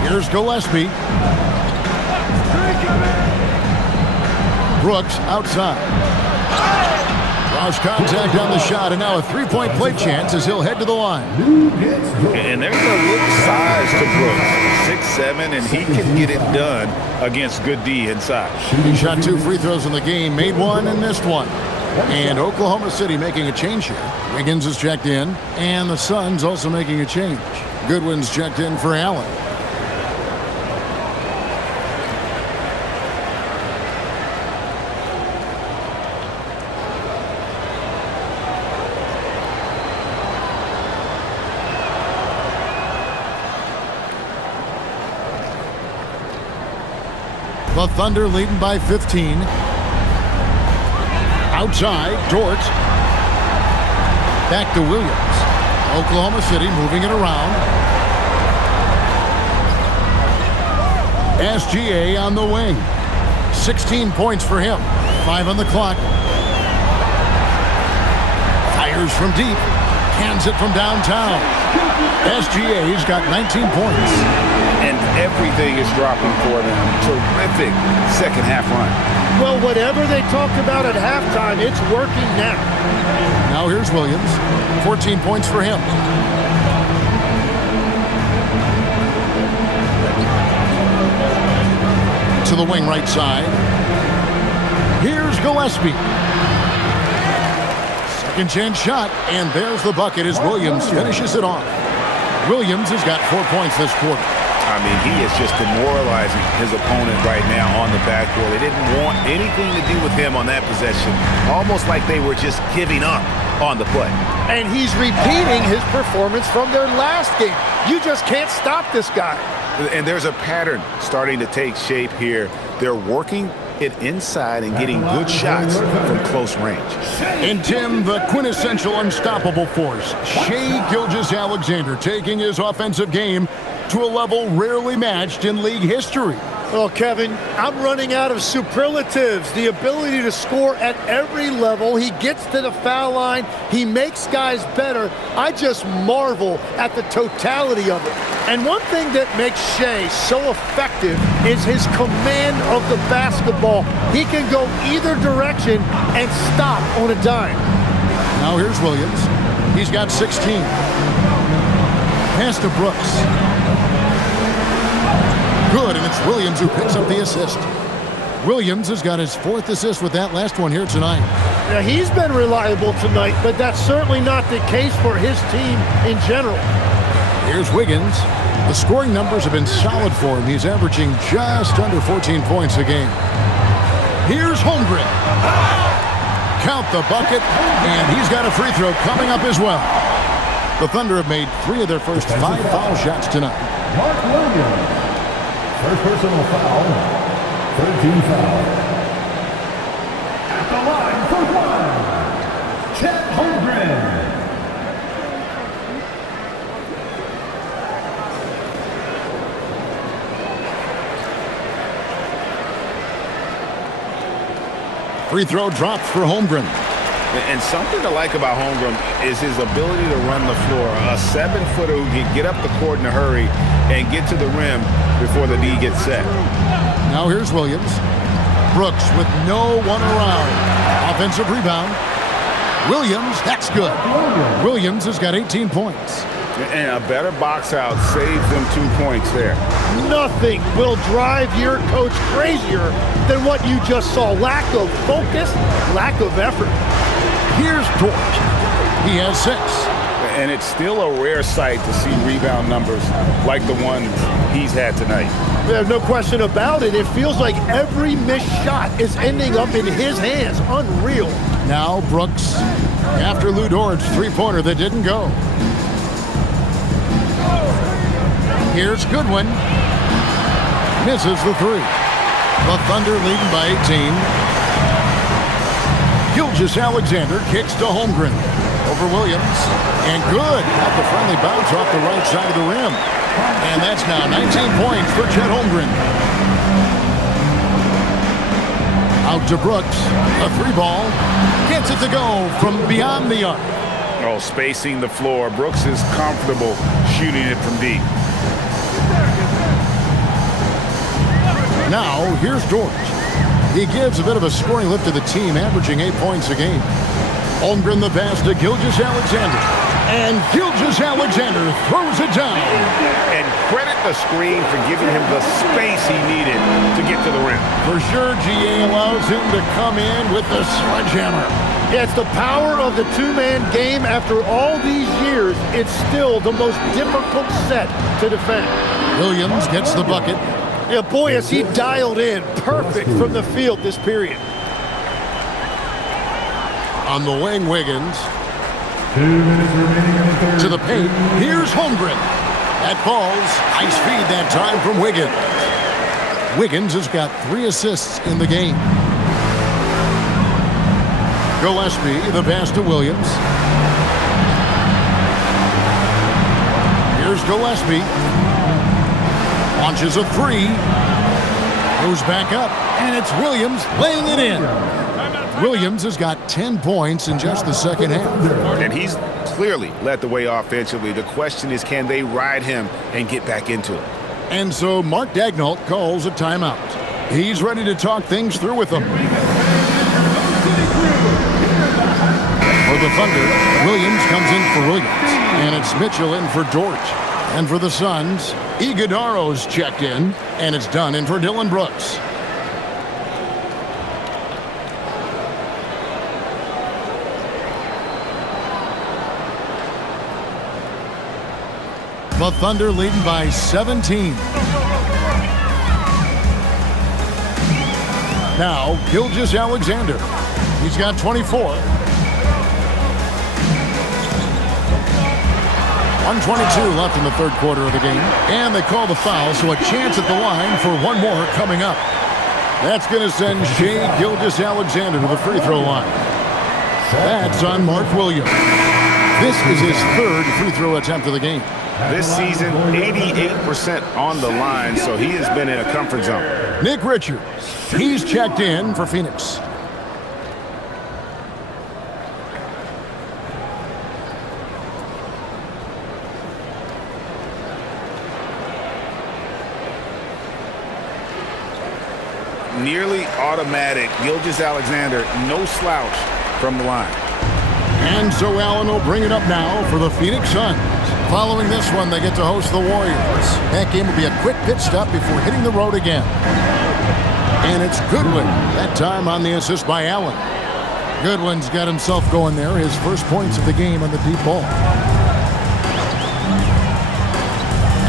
Here's Gillespie. Brooks outside. Draws contact on the shot, and now a 3-point play chance as he'll head to the line. And there's a little size to Brooks, 6'7", and he can get it done against good D inside. He shot 2 free throws in the game, made 1 and missed 1. And Oklahoma City making a change here. Wiggins is checked in, and the Suns also making a change. Goodwin's checked in for Allen. The Thunder leading by 15. Outside, Dort. Back to Williams. Oklahoma City moving it around. SGA on the wing. 16 points for him. 5 on the clock. Fires from deep. Cans it from downtown. SGA's got 19 points. And everything is dropping for them. Terrific second half run. Well, whatever they talked about at halftime, it's working now. Now here's Williams. 14 points for him. To the wing right side. Here's Gillespie. Second chance shot, and there's the bucket as Williams finishes it off. Williams has got 4 points this quarter. I mean, he is just demoralizing his opponent right now on the backboard. They didn't want anything to do with him on that possession. Almost like they were just giving up on the play. And he's repeating his performance from their last game. You just can't stop this guy. And there's a pattern starting to take shape here. They're working it inside and getting good shots from close range. And Tim, the quintessential unstoppable force, Shai Gilgeous-Alexander, taking his offensive game to a level rarely matched in league history. Well, Kevin, I'm running out of superlatives. The ability to score at every level. He gets to the foul line. He makes guys better. I just marvel at the totality of it. And one thing that makes Shai so effective is his command of the basketball. He can go either direction and stop on a dime. Now here's Williams. He's got 16. Pass to Brooks. Good, and it's Williams who picks up the assist. Williams has got his 4th assist with that last one here tonight. Now, he's been reliable tonight, but that's certainly not the case for his team in general. Here's Wiggins. The scoring numbers have been solid for him. He's averaging just under 14 points a game. Here's Holmgren. Count the bucket, and he's got a free throw coming up as well. The Thunder have made 3 of their first 5 foul shots tonight. Mark Williams. First personal foul, 13 foul. At the line for one, Chet Holmgren. Free throw dropped for Holmgren. And something to like about Holmgren is his ability to run the floor. A 7-footer who can get up the court in a hurry and get to the rim before the D gets set. Now here's Williams. Brooks with no one around. Offensive rebound. Williams, that's good. Williams has got 18 points. And a better box out saves them 2 points there. Nothing will drive your coach crazier than what you just saw. Lack of focus, lack of effort. Here's Dort. He has 6. And it's still a rare sight to see rebound numbers like the ones he's had tonight. There's no question about it. It feels like every missed shot is ending up in his hands. Unreal. Now Brooks after Lou Dort's 3-pointer that didn't go. Here's Goodwin. Misses the 3. The Thunder leading by 18. Gilgeous-Alexander kicks to Holmgren. Over Williams. And good. Got the friendly bounce off the right side of the rim. And that's now 19 points for Chet Holmgren. Out to Brooks. A 3-ball. Gets it to go from beyond the arc. Oh, spacing the floor. Brooks is comfortable shooting it from deep. Now, here's Dort. He gives a bit of a scoring lift to the team, averaging 8 points a game. Holmgren the pass to Gilgeous-Alexander. And Gilgeous-Alexander throws it down. And credit the screen for giving him the space he needed to get to the rim. For sure, GA allows him to come in with the sledgehammer. Yeah, it's the power of the 2-man game. After all these years, it's still the most difficult set to defend. Williams gets the bucket. Yeah, boy, has he dialed in. Perfect from the field this period. On the wing, Wiggins. 2 minutes remaining in the third. To the paint. Here's Holmgren. That falls. Nice feed that time from Wiggins. Wiggins has got 3 assists in the game. Gillespie, the pass to Williams. Here's Gillespie. Launches a 3. Goes back up. And it's Williams laying it in. Williams has got 10 points in just the second half. And he's clearly led the way offensively. The question is, can they ride him and get back into it? And so Mark Daigneault calls a timeout. He's ready to talk things through with them. For the Thunder, Williams comes in for Williams. And it's Mitchell in for Dort. And for the Suns, Iguodaro's checked in. And it's done in for Dillon Brooks. The Thunder leading by 17. Now, Gilgeous-Alexander. He's got 24. 1:22 left in the third quarter of the game. And they call the foul, so a chance at the line for one more coming up. That's going to send Shai Gilgeous-Alexander to the free throw line. That's on Mark Williams. This is his third free throw attempt of the game. This season, 88% on the line, so he has been in a comfort zone. Nick Richards, he's checked in for Phoenix. Nearly automatic. Gilgeous-Alexander, no slouch from the line. And so Allen will bring it up now for the Phoenix Suns. Following this one, they get to host the Warriors. That game will be a quick pit stop before hitting the road again. And it's Goodwin, that time on the assist by Allen. Goodwin's got himself going there, his first points of the game on the deep ball.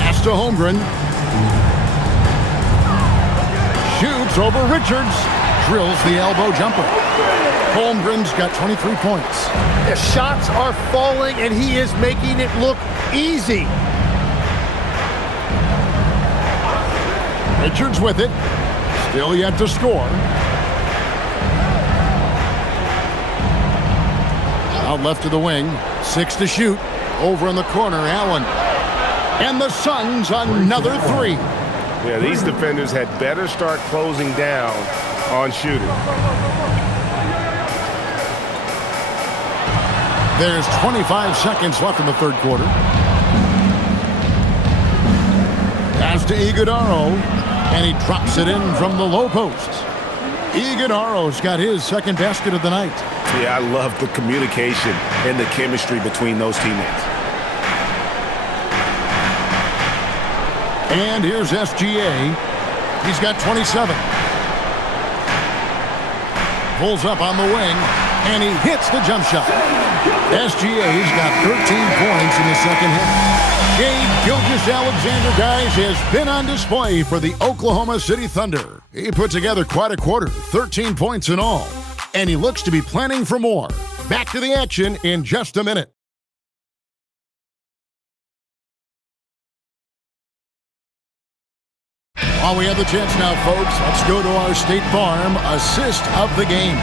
Pass to Holmgren. Shoots over Richards. Drills the elbow jumper. Holmgren's got 23 points. The shots are falling, and he is making it look easy. Richards with it. Still yet to score. Out left to the wing. 6 to shoot. Over in the corner, Allen. And the Suns another 3. Yeah, these defenders had better start closing down on shooting. There's 25 seconds left in the third quarter. Pass to Iguodaro, and he drops it in from the low post. Iguodaro's got his second basket of the night. Yeah, I love the communication and the chemistry between those teammates. And here's SGA. He's got 27. Pulls up on the wing, and he hits the jump shot. SGA's got 13 points in the second half. Shai Gilgeous-Alexander, guys, has been on display for the Oklahoma City Thunder. He put together quite a quarter, 13 points in all, and he looks to be planning for more. Back to the action in just a minute. While we have the chance now, folks, let's go to our State Farm assist of the game.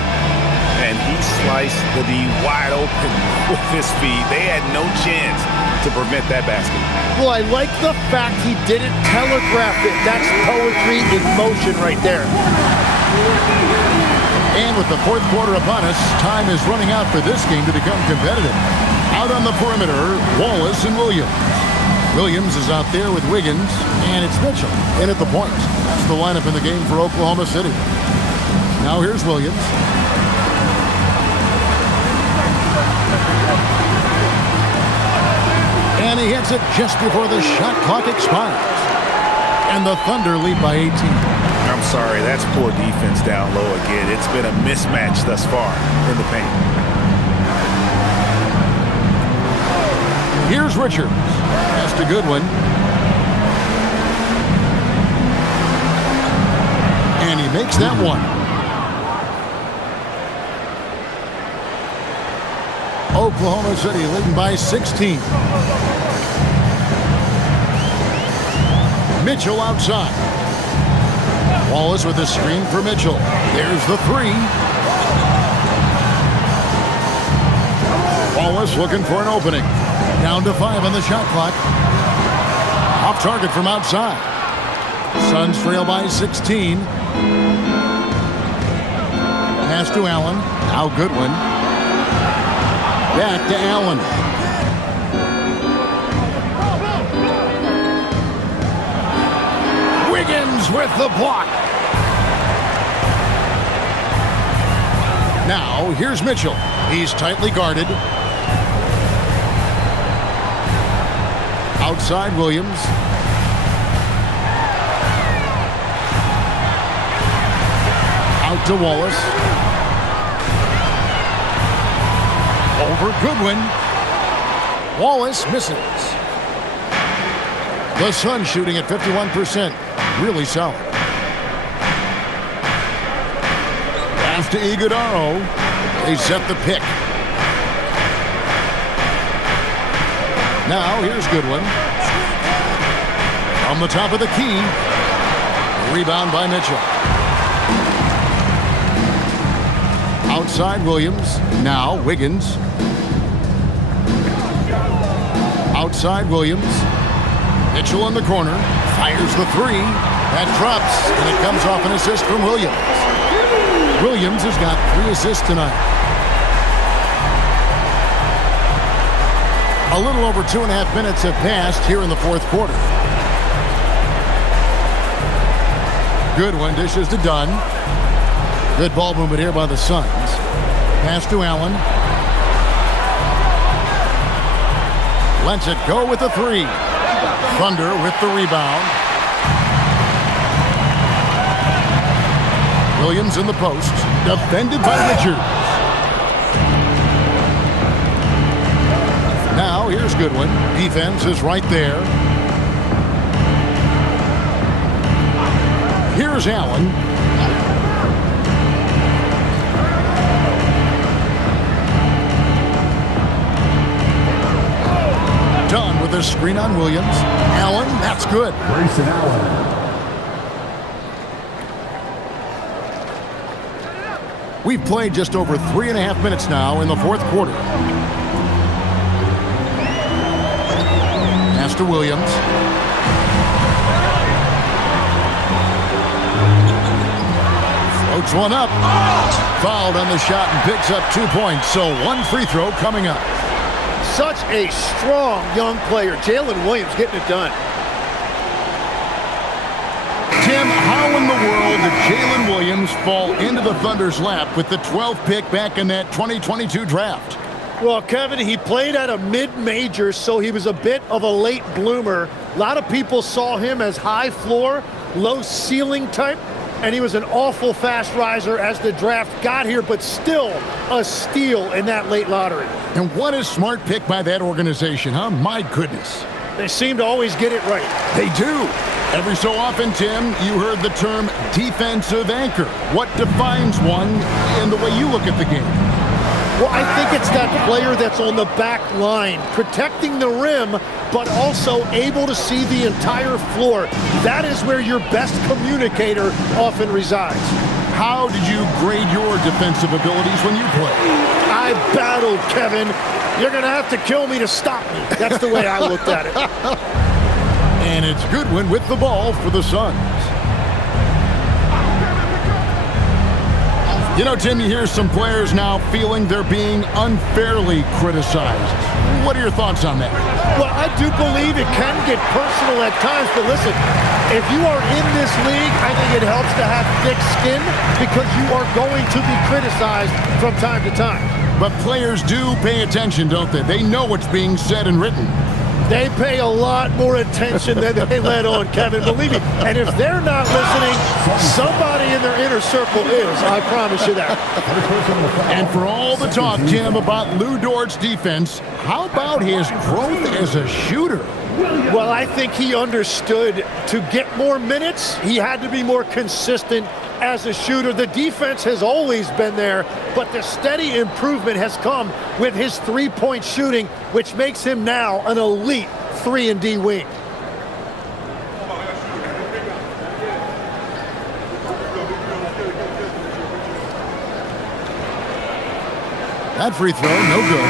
And he sliced the D wide open with his feet. They had no chance to prevent that basket. Well, I like the fact he didn't telegraph it. That's poetry in motion right there. And with the fourth quarter upon us, time is running out for this game to become competitive. Out on the perimeter, Wallace and Williams. Williams is out there with Wiggins, and it's Mitchell in at the point. That's the lineup in the game for Oklahoma City. Now here's Williams. And he hits it just before the shot clock expires. And the Thunder lead by 18. I'm sorry, that's poor defense down low again. It's been a mismatch thus far in the paint. Here's Richards. Pass to Goodwin. And he makes that one. Oklahoma City leading by 16. Mitchell outside. Wallace with a screen for Mitchell. There's the 3. Wallace looking for an opening. Down to 5 on the shot clock. Off target from outside. Suns trail by 16. Pass to Allen. Now Goodwin. Back to Allen. Wiggins with the block. Now here's Mitchell. He's tightly guarded. Outside Williams. Out to Wallace. Over Goodwin. Wallace misses. The Suns shooting at 51%. Really solid. Pass to Iguodaro. They set the pick. Now here's Goodwin. From the top of the key. Rebound by Mitchell. Outside Williams. Now Wiggins. Outside Williams. Mitchell in the corner. Fires the three. That drops, and it comes off an assist from Williams. Williams has got 3 assists tonight. A little over 2.5 minutes have passed here in the fourth quarter. Good one, dishes to Dunn. Good ball movement here by the Suns. Pass to Allen. Lets it go with the three. Thunder with the rebound. Williams in the post. Defended by Richards. Now here's Goodwin. Defense is right there. Here's Allen. Dunn with a screen on Williams. Allen, that's good. Grayson Allen. We've played just over 3.5 minutes now in the fourth quarter. Pass to Williams. Floats one up. Fouled on the shot and picks up 2 points. So 1 free throw coming up. Such a strong young player. Jalen Williams getting it done. Tim, how in the world did Jalen Williams fall into the Thunder's lap with the 12th pick back in that 2022 draft? Well, Kevin, he played at a mid-major, so he was a bit of a late bloomer. A lot of people saw him as high floor, low ceiling type, and he was an awful fast riser as the draft got here, but still a steal in that late lottery. And what a smart pick by that organization, huh? My goodness. They seem to always get it right. They do. Every so often, Tim, you heard the term defensive anchor. What defines one in the way you look at the game? Well, I think it's that player that's on the back line, protecting the rim, but also able to see the entire floor. That is where your best communicator often resides. How did you grade your defensive abilities when you played? I battled, Kevin. You're going to have to kill me to stop me. That's the way I looked at it. And it's Goodwin with the ball for the Suns. You know, Tim, you hear some players now feeling they're being unfairly criticized. What are your thoughts on that? Well, I do believe it can get personal at times, but listen, if you are in this league, I think it helps to have thick skin because you are going to be criticized from time to time. But players do pay attention, don't they? They know what's being said and written. They pay a lot more attention than they let on, Kevin, believe me. And if they're not listening, somebody in their inner circle is. I promise you that. And for all the talk, Jim, about Lou Dort's defense, how about his growth as a shooter? Well, I think he understood to get more minutes, he had to be more consistent as a shooter. The defense has always been there, but the steady improvement has come with his three-point shooting, which makes him now an elite 3-and-D wing. That free throw, no good.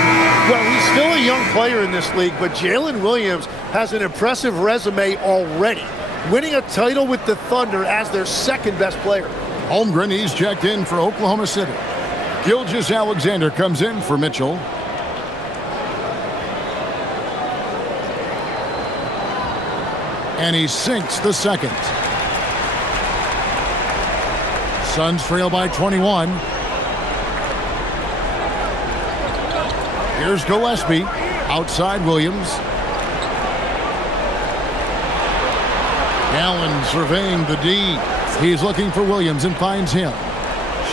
Well, he's still a young player in this league, but Jalen Williams has an impressive resume already, winning a title with the Thunder as their second-best player. Holmgren, he's checked in for Oklahoma City. Gilgeous-Alexander comes in for Mitchell. And he sinks the second. Suns trail by 21. Here's Gillespie. Outside Williams. Allen surveying the D. He's looking for Williams and finds him.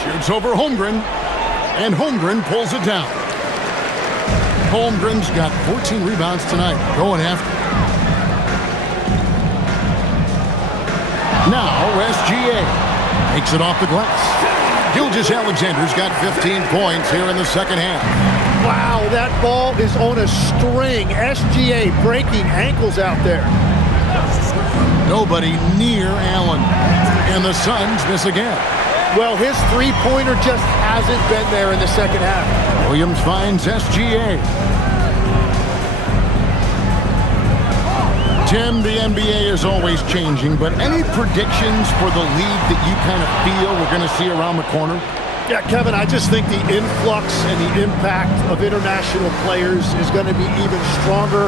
Shoots over Holmgren. And Holmgren pulls it down. Holmgren's got 14 rebounds tonight. Going after. Now SGA makes it off the glass. Gilgeous-Alexander's got 15 points here in the second half. Wow, that ball is on a string. SGA breaking ankles out there. Nobody near Allen. And the Suns miss again. Well, his three-pointer just hasn't been there in the second half. Williams finds SGA. Tim, the NBA is always changing, but any predictions for the league that you kind of feel we're going to see around the corner? Yeah, Kevin, I just think the influx and the impact of international players is going to be even stronger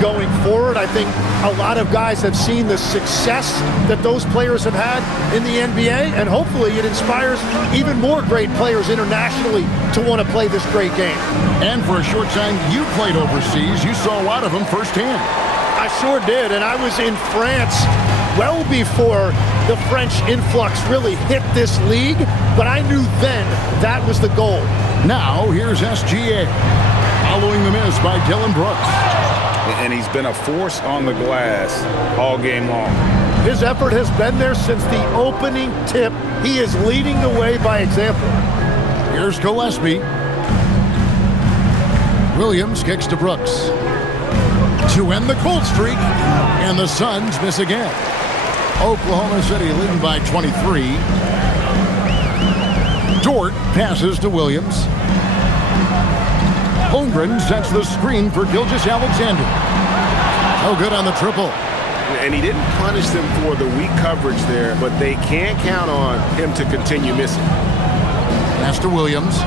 going forward. I think a lot of guys have seen the success that those players have had in the NBA, and hopefully it inspires even more great players internationally to want to play this great game. And for a short time, you played overseas. You saw a lot of them firsthand. I sure did, and I was in France well before the French influx really hit this league, but I knew then that was the goal. Now, here's SGA, following the miss by Dylan Brooks. And he's been a force on the glass all game long. His effort has been there since the opening tip. He is leading the way by example. Here's Gillespie. Williams kicks to Brooks to end the cold streak, and the Suns miss again. Oklahoma City leading by 23. Dort passes to Williams. Holmgren sets the screen for Gilgeous-Alexander. No good on the triple. And he didn't punish them for the weak coverage there, but they can't count on him to continue missing. Pass to Williams.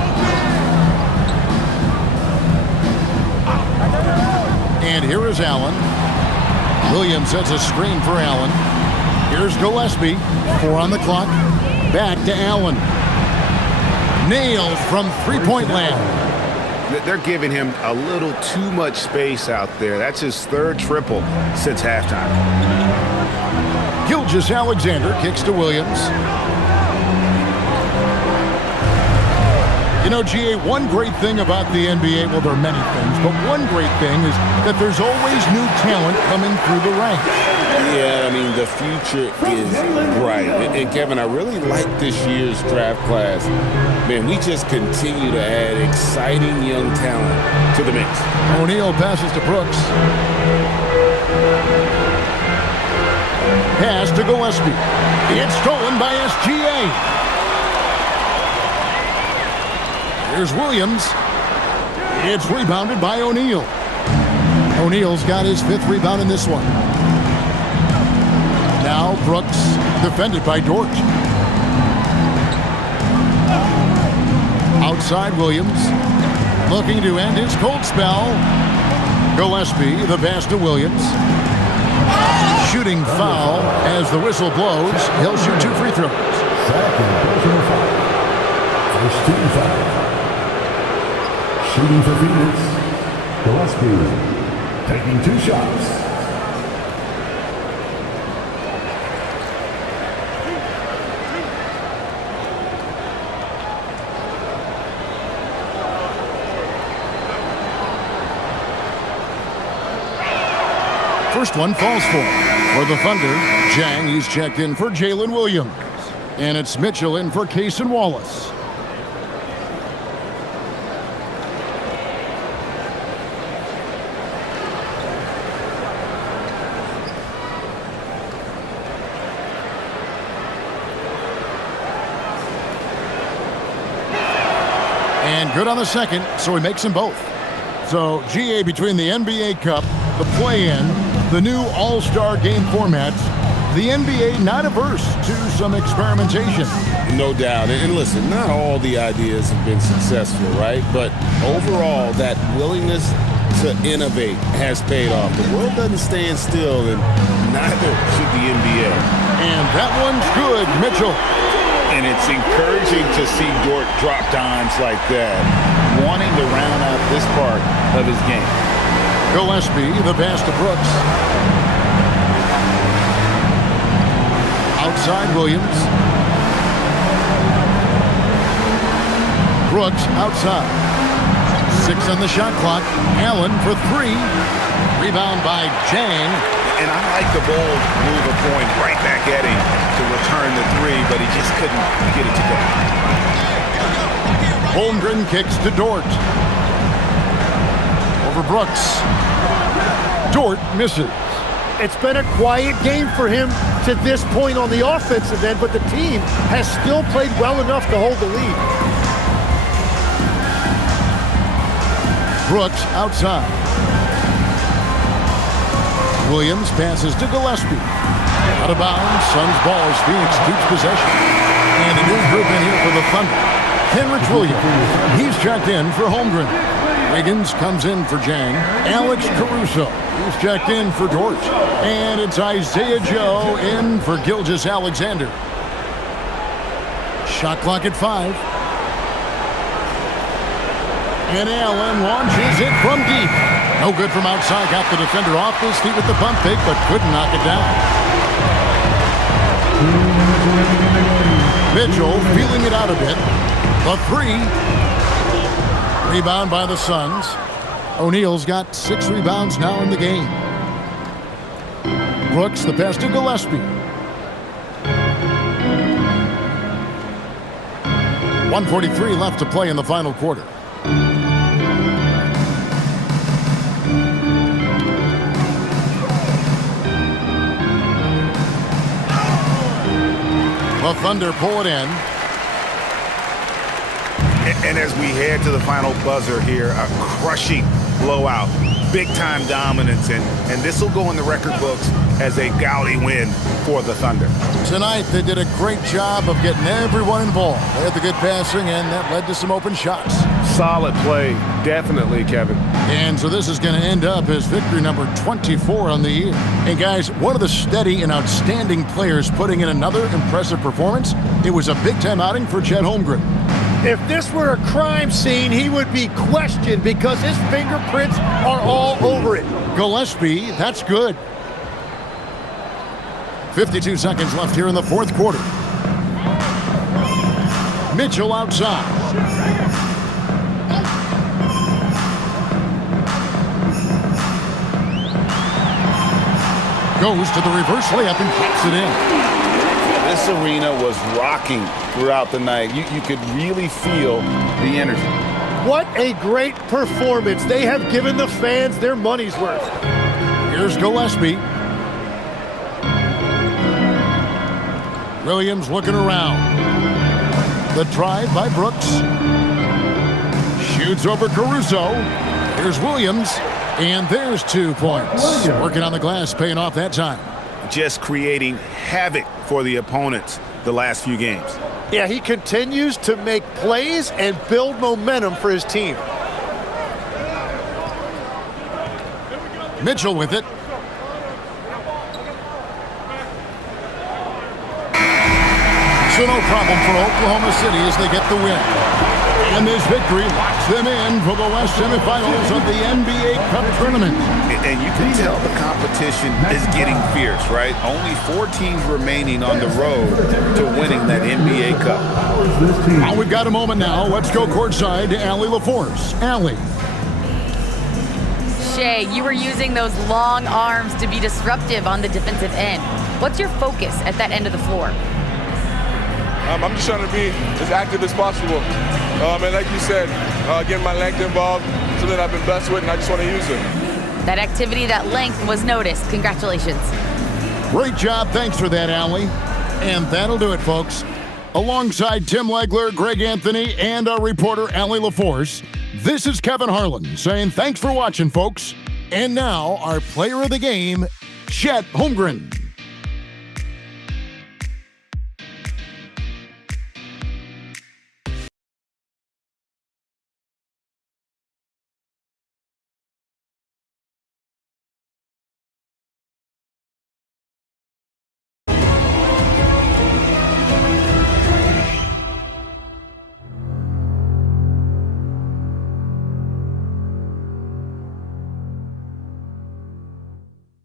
And here is Allen. Williams sets a screen for Allen. Here's Gillespie. 4 on the clock. Back to Allen. Nailed from three-point land. They're giving him a little too much space out there. That's his third triple since halftime. Gilgeous-Alexander kicks to Williams. You know, GA, one great thing about the NBA, well, there are many things, but one great thing is that there's always new talent coming through the ranks. Yeah, I mean, the future is bright. And Kevin, I really like this year's draft class. Man, we just continue to add exciting young talent to the mix. O'Neal passes to Brooks. Pass to Gillespie. It's stolen by SGA. Here's Williams. It's rebounded by O'Neal. O'Neal's got his 5th rebound in this one. Now Brooks, defended by Dort. Outside Williams, looking to end his cold spell. Gillespie, the pass to Williams. Shooting foul as the whistle blows. He'll shoot 2 free throws. Second personal foul. First team foul. Shooting for Phoenix, Gillespie taking 2 shots. First one falls for the Thunder. Jang, he's checked in for Jalen Williams. And it's Mitchell in for Cason Wallace. Good on the second, so he makes them both. So, GA, between the NBA Cup, the play-in, the new All-Star game formats, the NBA not averse to some experimentation. No doubt. And listen, not all the ideas have been successful, right? But overall, that willingness to innovate has paid off. The world doesn't stand still, and neither should the NBA. And that one's good, Mitchell. And it's encouraging to see Dort drop dimes like that, wanting to round out this part of his game. Gillespie, the pass to Brooks. Outside Williams. Brooks outside. 6 on the shot clock. Allen for 3. Rebound by Jang. And I like the bold move of going right back at him to return the 3, but he just couldn't get it to go. Holmgren kicks to Dort. Over Brooks. Dort misses. It's been a quiet game for him to this point on the offensive end, but the team has still played well enough to hold the lead. Brooks outside. Williams passes to Gillespie. Out of bounds, Suns ball as Phoenix keeps possession. And a new group in here for the Thunder. Kenrich Williams, he's checked in for Holmgren. Wiggins comes in for Jang. Alex Caruso, he's checked in for Dort. And it's Isaiah Joe in for Gilgeous-Alexander. Shot clock at 5. And Allen launches it from deep. No good from outside. Got the defender off his feet with the pump fake, but couldn't knock it down. Mitchell feeling it out a bit. The 3. Rebound by the Suns. O'Neal's got 6 rebounds now in the game. Brooks, the pass to Gillespie. 1:43 left to play in the final quarter. The Thunder pull it in. And as we head to the final buzzer here, a crushing blowout, big-time dominance, and this will go in the record books as a gaudy win for the Thunder. Tonight, they did a great job of getting everyone involved. They had the good passing, and that led to some open shots. Solid play, definitely, Kevin. And so this is going to end up as victory number 24 on the year. And guys, one of the steady and outstanding players putting in another impressive performance, it was a big-time outing for Chet Holmgren. If this were a crime scene, he would be questioned because his fingerprints are all over it. Gillespie, that's good. 52 seconds left here in the fourth quarter. Mitchell outside. Goes to the reverse layup and kicks it in. This arena was rocking throughout the night. You could really feel the energy. What a great performance. They have given the fans their money's worth. Here's Gillespie. Williams looking around. The drive by Brooks. Shoots over Caruso. Here's Williams. And there's 2 points. Working on the glass, paying off that time. Just creating havoc for the opponents the last few games. Yeah, he continues to make plays and build momentum for his team. Mitchell with it. So no problem for Oklahoma City as they get the win. And this victory locks them in for the West semifinals of the NBA Cup tournament. And you can tell the competition is getting fierce, right? Only 4 teams remaining on the road to winning that NBA Cup. Well, we've got a moment now. Let's go courtside to Allie LaForce. Allie. Shea, you were using those long arms to be disruptive on the defensive end. What's your focus at that end of the floor? I'm just trying to be as active as possible. And like you said, getting my length involved, something I've been blessed with, and I just want to use it. That activity, that length was noticed. Congratulations. Great job. Thanks for that, Allie. And that'll do it, folks. Alongside Tim Legler, Greg Anthony, and our reporter, Allie LaForce, this is Kevin Harlan saying thanks for watching, folks. And now, our player of the game, Chet Holmgren.